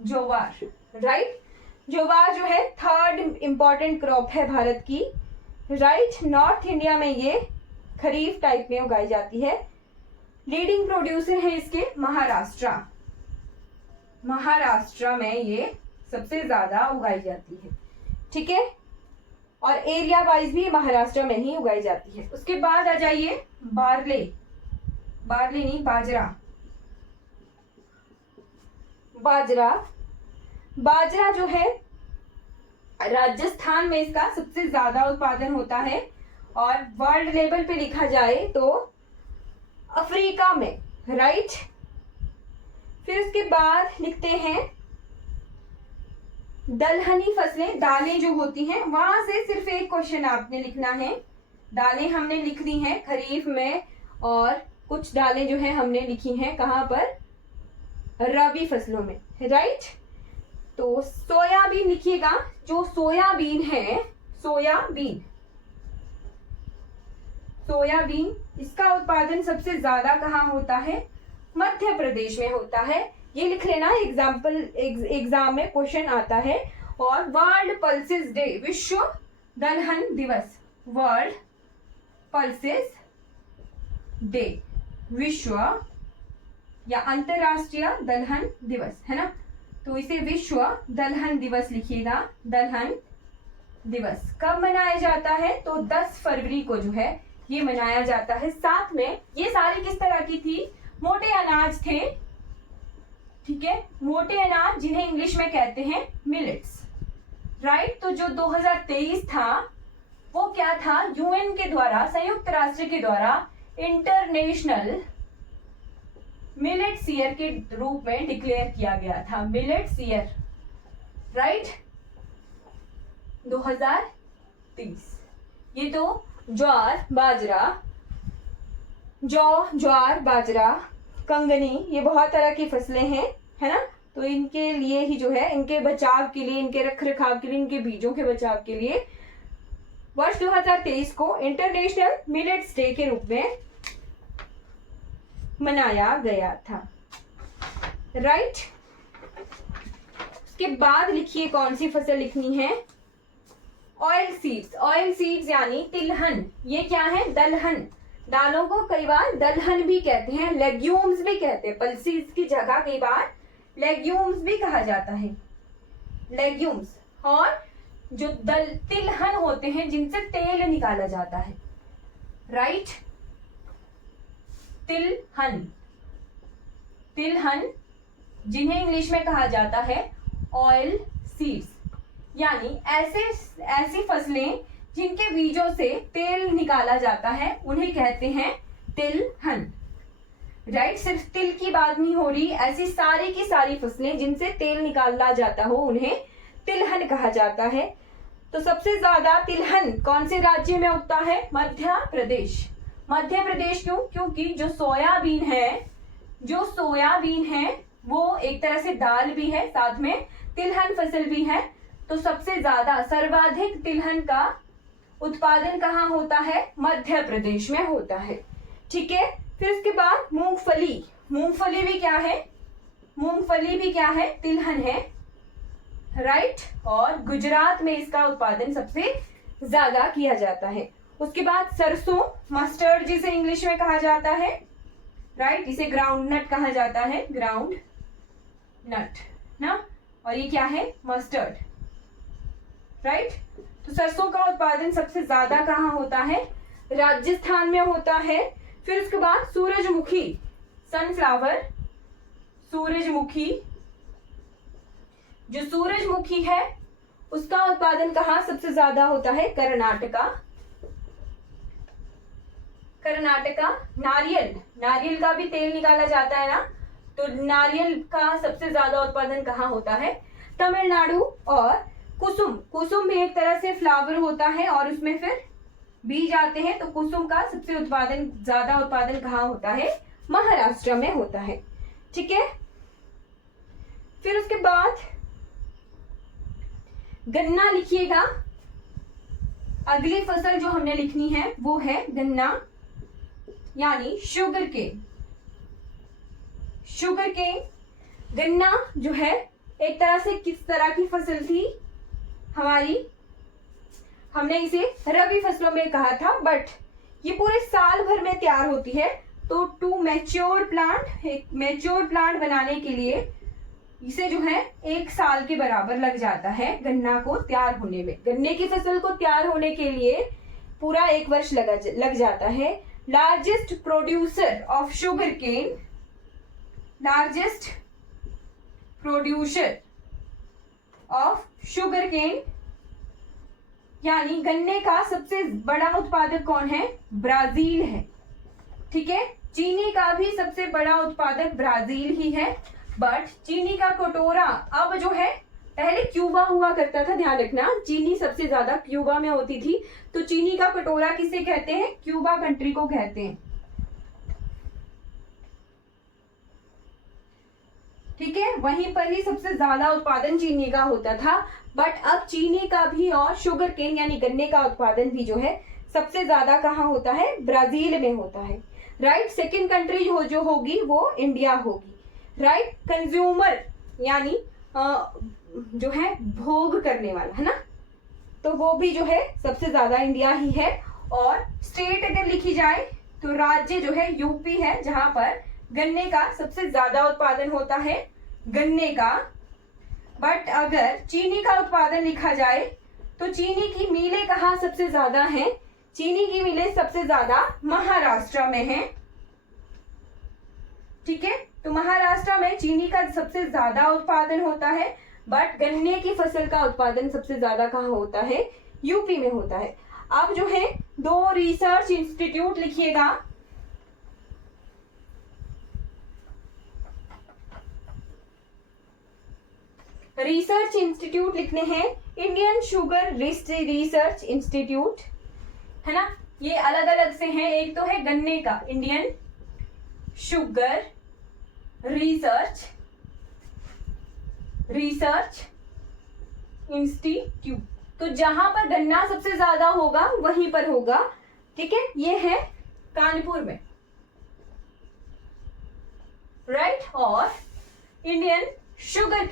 ज्वार, राइट। ज्वार जो है थर्ड इंपॉर्टेंट क्रॉप है भारत की, राइट। नॉर्थ इंडिया में ये खरीफ टाइप में उगाई जाती है। लीडिंग प्रोड्यूसर है इसके महाराष्ट्र, महाराष्ट्र में ये सबसे ज्यादा उगाई जाती है, ठीक है। और एरिया वाइज भी महाराष्ट्र में ही उगाई जाती है। उसके बाद आ जाइए बार्ले, बार्ले नहीं बाजरा, बाजरा। बाजरा जो है राजस्थान में इसका सबसे ज्यादा उत्पादन होता है, और वर्ल्ड लेवल पे लिखा जाए तो अफ्रीका में, राइट। फिर उसके बाद लिखते हैं दलहनी फसलें, दालें जो होती हैं, वहां से सिर्फ एक क्वेश्चन आपने लिखना है। दालें हमने लिख दी हैं खरीफ में, और कुछ दालें जो है हमने लिखी हैं कहां पर, रबी फसलों में, राइट। तो सोयाबीन लिखिएगा, जो सोयाबीन है, सोयाबीन, सोयाबीन इसका उत्पादन सबसे ज्यादा कहाँ होता है, मध्य प्रदेश में होता है। ये लिख लेना, एग्जाम में क्वेश्चन आता है। और वर्ल्ड पल्सेस डे, विश्व दलहन दिवस, वर्ल्ड पल्सेस डे, विश्व या अंतरराष्ट्रीय दलहन दिवस है ना, तो इसे विश्व दलहन दिवस लिखिएगा। दलहन दिवस कब मनाया जाता है, तो 10 फरवरी को जो है ये मनाया जाता है। साथ में ये सारी किस तरह की थी, मोटे अनाज थे, ठीक है, मोटे अनाज जिन्हें इंग्लिश में कहते हैं मिलेट्स, राइट। तो जो 2023 था वो क्या था, यूएन के द्वारा, संयुक्त राष्ट्र के द्वारा इंटरनेशनल मिलेट्स ईयर के रूप में डिक्लेयर किया गया था, मिलेट्स ईयर, राइट, 2030। ये तो ज्वार बाजरा, जौ ज्वार बाजरा कंगनी, ये बहुत तरह की फसलें हैं, है ना। तो इनके लिए ही जो है, इनके बचाव के लिए, इनके रख रखाव के लिए, इनके बीजों के बचाव के लिए वर्ष 2023 को इंटरनेशनल मिलेट्स डे के रूप में मनाया गया था, राइट। उसके बाद लिखिए कौन सी फसल लिखनी है, ऑयल सीड्स, ऑयल सीड्स यानी तिलहन। ये क्या है, दलहन। दालों को कई बार दलहन भी कहते हैं, लेग्यूम्स भी कहते हैं, पल्सीज की जगह कई बार लेग्यूम्स भी कहा जाता है, लेग्यूम्स। और जो तिलहन होते हैं जिनसे तेल निकाला जाता है, राइट, तिलहन, तिलहन जिन्हें इंग्लिश में कहा जाता है ऑयल सीड्स, यानी ऐसी फसलें जिनके बीजों से तेल निकाला जाता है उन्हें कहते हैं तिलहन, राइट। सिर्फ तिल की बात नहीं हो रही, ऐसी सारी की सारी फसलें जिनसे तेल निकाला जाता हो उन्हें तिलहन कहा जाता है। तो सबसे ज्यादा तिलहन कौन से राज्य में उगता है, मध्य प्रदेश। मध्य प्रदेश क्यों, क्योंकि जो सोयाबीन है वो एक तरह से दाल भी है, साथ में तिलहन फसल भी है। तो सबसे ज्यादा सर्वाधिक तिलहन का उत्पादन कहाँ होता है, मध्य प्रदेश में होता है, ठीक है। फिर उसके बाद मूंगफली, मूंगफली भी क्या है, मूंगफली भी क्या है, तिलहन है, राइट। और गुजरात में इसका उत्पादन सबसे ज्यादा किया जाता है। उसके बाद सरसों, मस्टर्ड जिसे इंग्लिश में कहा जाता है, राइट, इसे ग्राउंड नट कहा जाता है, ग्राउंड नट ना, और ये क्या है, मस्टर्ड, राइट। तो सरसों का उत्पादन सबसे ज्यादा कहाँ होता है, राजस्थान में होता है। फिर उसके बाद सूरजमुखी, सनफ्लावर, सूरजमुखी, जो सूरजमुखी है उसका उत्पादन कहाँ सबसे ज्यादा होता है, कर्नाटका, कर्नाटका। नारियल, नारियल का भी तेल निकाला जाता है ना, तो नारियल का सबसे ज्यादा उत्पादन कहाँ होता है, तमिलनाडु। और कुसुम, कुसुम भी एक तरह से फ्लावर होता है और उसमें फिर बीज आते हैं, तो कुसुम का सबसे ज्यादा उत्पादन कहाँ होता है, महाराष्ट्र में होता है, ठीक है। फिर उसके बाद गन्ना लिखिएगा। अगली फसल जो हमने लिखनी है वो है गन्ना, यानी शुगर केन, शुगर केन। गन्ना जो है एक तरह से किस तरह की फसल थी हमारी, हमने इसे रबी फसलों में कहा था, बट ये पूरे साल भर में तैयार होती है। तो टू मैच्योर प्लांट, एक मैच्योर प्लांट बनाने के लिए इसे जो है 1 साल के बराबर लग जाता है गन्ना को तैयार होने में। गन्ने की फसल को तैयार होने के लिए पूरा 1 वर्ष लग जाता है। Largest producer of sugarcane, largest producer of sugarcane यानी गन्ने का सबसे बड़ा उत्पादक कौन है? ब्राजील है। ठीक है, चीनी का भी सबसे बड़ा उत्पादक ब्राजील ही है, बट चीनी का कटोरा अब जो है, पहले क्यूबा हुआ करता था, ध्यान रखना, चीनी सबसे ज्यादा क्यूबा में होती थी। तो चीनी का कटोरा किसे कहते हैं? क्यूबा कंट्री को कहते हैं। ठीक है, वहीं पर ही सबसे ज्यादा उत्पादन चीनी का होता था, बट अब चीनी का भी और शुगर केन यानी गन्ने का उत्पादन भी जो है सबसे ज्यादा कहाँ होता है? ब्राजील में होता है। राइट, सेकंड कंट्री जो होगी वो इंडिया होगी। राइट, कंज्यूमर यानी जो है भोग करने वाला, है ना, तो वो भी जो है सबसे ज्यादा इंडिया ही है। और स्टेट अगर लिखी जाए तो राज्य जो है यूपी है, जहां पर गन्ने का सबसे ज्यादा उत्पादन होता है, गन्ने का। बट अगर चीनी का उत्पादन लिखा जाए तो चीनी की मिलें कहाँ सबसे ज्यादा हैं? चीनी की मिलें सबसे ज्यादा महाराष्ट्र में हैं। ठीक है, तो महाराष्ट्र में चीनी का सबसे ज्यादा उत्पादन होता है, बट गन्ने की फसल का उत्पादन सबसे ज्यादा कहाँ होता है? यूपी में होता है। अब जो है 2 रिसर्च इंस्टीट्यूट लिखिएगा। रिसर्च इंस्टीट्यूट लिखने हैं, इंडियन शुगर रिसर्च इंस्टीट्यूट, है ना, ये अलग अलग से हैं। एक तो है गन्ने का इंडियन शुगर रिसर्च इंस्टीट्यूट, तो जहां पर गन्ना सबसे ज्यादा होगा वहीं पर होगा। ठीक है, ये है कानपुर में। राइट, और Indian sugar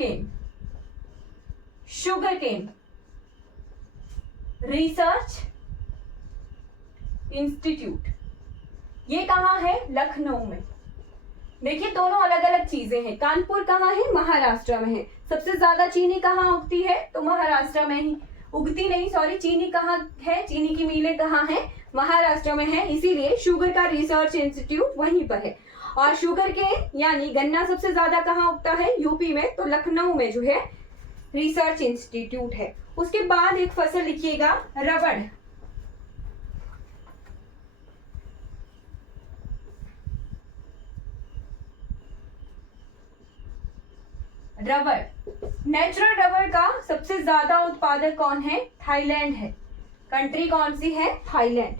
cane research institute, ये कहाँ है? लखनऊ में। देखिए, दोनों अलग अलग चीजें हैं। कानपुर कहाँ है? महाराष्ट्र में है। सबसे ज्यादा चीनी कहाँ उगती है? तो महाराष्ट्र में ही उगती नहीं, सॉरी, चीनी कहाँ है? चीनी की मिलें कहाँ है? महाराष्ट्र में है, इसीलिए शुगर का रिसर्च इंस्टीट्यूट वहीं पर है। और शुगर के यानी गन्ना सबसे ज्यादा कहाँ उगता है? यूपी में, तो लखनऊ में जो है रिसर्च इंस्टीट्यूट है। उसके बाद एक फसल लिखिएगा, रबड़। नेचुरल रबर का सबसे ज्यादा उत्पादक कौन है? थाईलैंड है। कंट्री कौन सी है? थाईलैंड।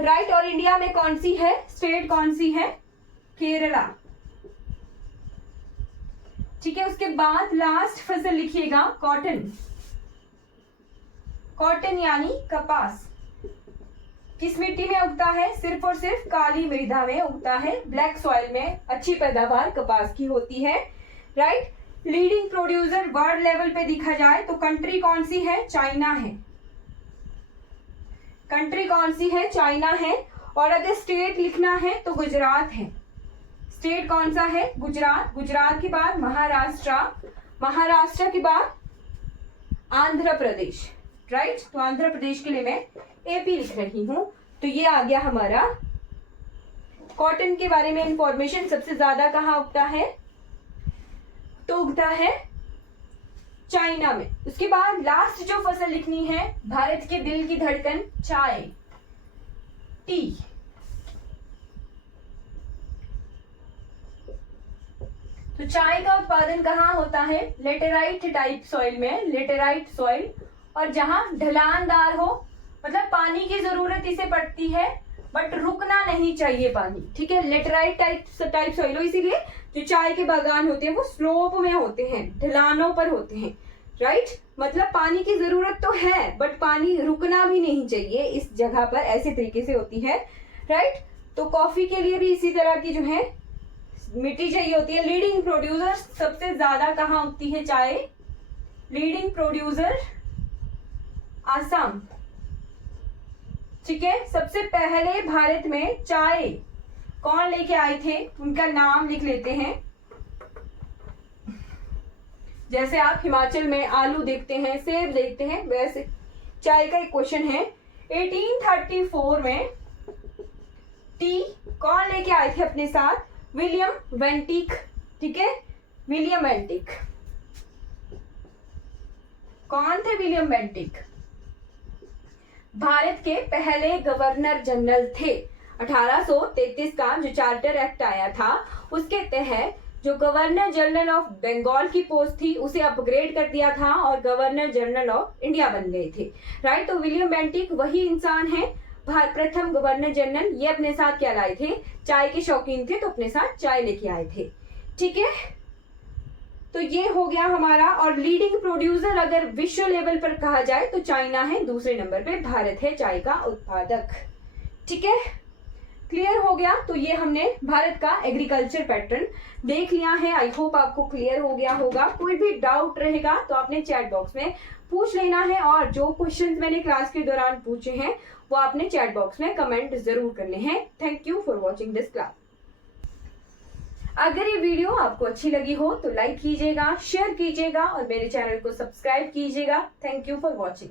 राइट, और इंडिया में कौन सी है? स्टेट कौन सी है? केरला। ठीक है, उसके बाद लास्ट फसल लिखिएगा, कॉटन यानी कपास। किस मिट्टी में उगता है? सिर्फ और सिर्फ काली मृदा में उगता है, ब्लैक सॉइल में अच्छी पैदावार कपास की होती है। Right, leading producer world level पे देखा जाए तो कंट्री कौन सी है? चाइना है। कंट्री कौन सी है? चाइना है। और अगर स्टेट लिखना है तो गुजरात है। स्टेट कौन सा है? गुजरात। गुजरात के बाद महाराष्ट्र, महाराष्ट्र के बाद आंध्र प्रदेश। राइट, तो आंध्र प्रदेश के लिए मैं एपी लिख रही हूं। तो ये आ गया हमारा कॉटन के बारे में इंफॉर्मेशन। सबसे ज्यादा कहाँ उगता है? तो उगता है चाइना में। उसके बाद लास्ट जो फसल लिखनी है, भारत के दिल की धड़कन, चाय, टी। तो चाय का उत्पादन कहाँ होता है? लेटेराइट टाइप सॉइल में, लेटेराइट सॉइल, और जहां ढलानदार हो, मतलब पानी की जरूरत इसे पड़ती है बट रुकना नहीं चाहिए पानी। ठीक है, लेटेराइट टाइप सॉइल हो, इसीलिए जो चाय के बागान होते हैं वो स्लोप में होते हैं, ढलानों पर होते हैं। राइट, मतलब पानी की जरूरत तो है बट पानी रुकना भी नहीं चाहिए इस जगह पर, ऐसे तरीके से होती है। राइट, तो कॉफी के लिए भी इसी तरह की जो है मिट्टी चाहिए होती है। लीडिंग प्रोड्यूसर सबसे ज्यादा कहाँ उगती है चाय? Leading producer Assam. ठीक है, सबसे पहले भारत में चाय कौन लेके आए थे, उनका नाम लिख लेते हैं। जैसे आप हिमाचल में आलू देखते हैं, सेब देखते हैं, वैसे चाय का एक क्वेश्चन है। 1834 में टी कौन लेके आए थे अपने साथ? विलियम वेंटिक। ठीक है, विलियम वेंटिक। कौन थे विलियम वेंटिक? भारत के पहले गवर्नर जनरल थे। 1833 का जो चार्टर एक्ट आया था उसके तहत जो गवर्नर जनरल ऑफ बंगाल की पोस्ट थी उसे अपग्रेड कर दिया था और गवर्नर जनरल ऑफ इंडिया बन गए थे। राइट, तो विलियम बेंटिक वही इंसान है, प्रथम गवर्नर जनरल। ये अपने साथ क्या लाए थे? चाय के शौकीन थे तो अपने साथ चाय लेके आए थे। ठीक है, तो ये हो गया हमारा। और लीडिंग प्रोड्यूसर अगर विश्व लेवल पर कहा जाए तो चाइना है, दूसरे नंबर पे भारत है चाय का उत्पादक। ठीक है, क्लियर हो गया। तो ये हमने भारत का एग्रीकल्चर पैटर्न देख लिया है। आई होप आपको क्लियर हो गया होगा। कोई भी डाउट रहेगा तो आपने चैट बॉक्स में पूछ लेना है, और जो क्वेश्चंस मैंने क्लास के दौरान पूछे हैं वो आपने चैट बॉक्स में कमेंट जरूर करने हैं। Thank you for watching this class. अगर ये वीडियो आपको अच्छी लगी हो तो लाइक कीजिएगा, शेयर कीजिएगा और मेरे चैनल को सब्सक्राइब कीजिएगा। Thank you for watching.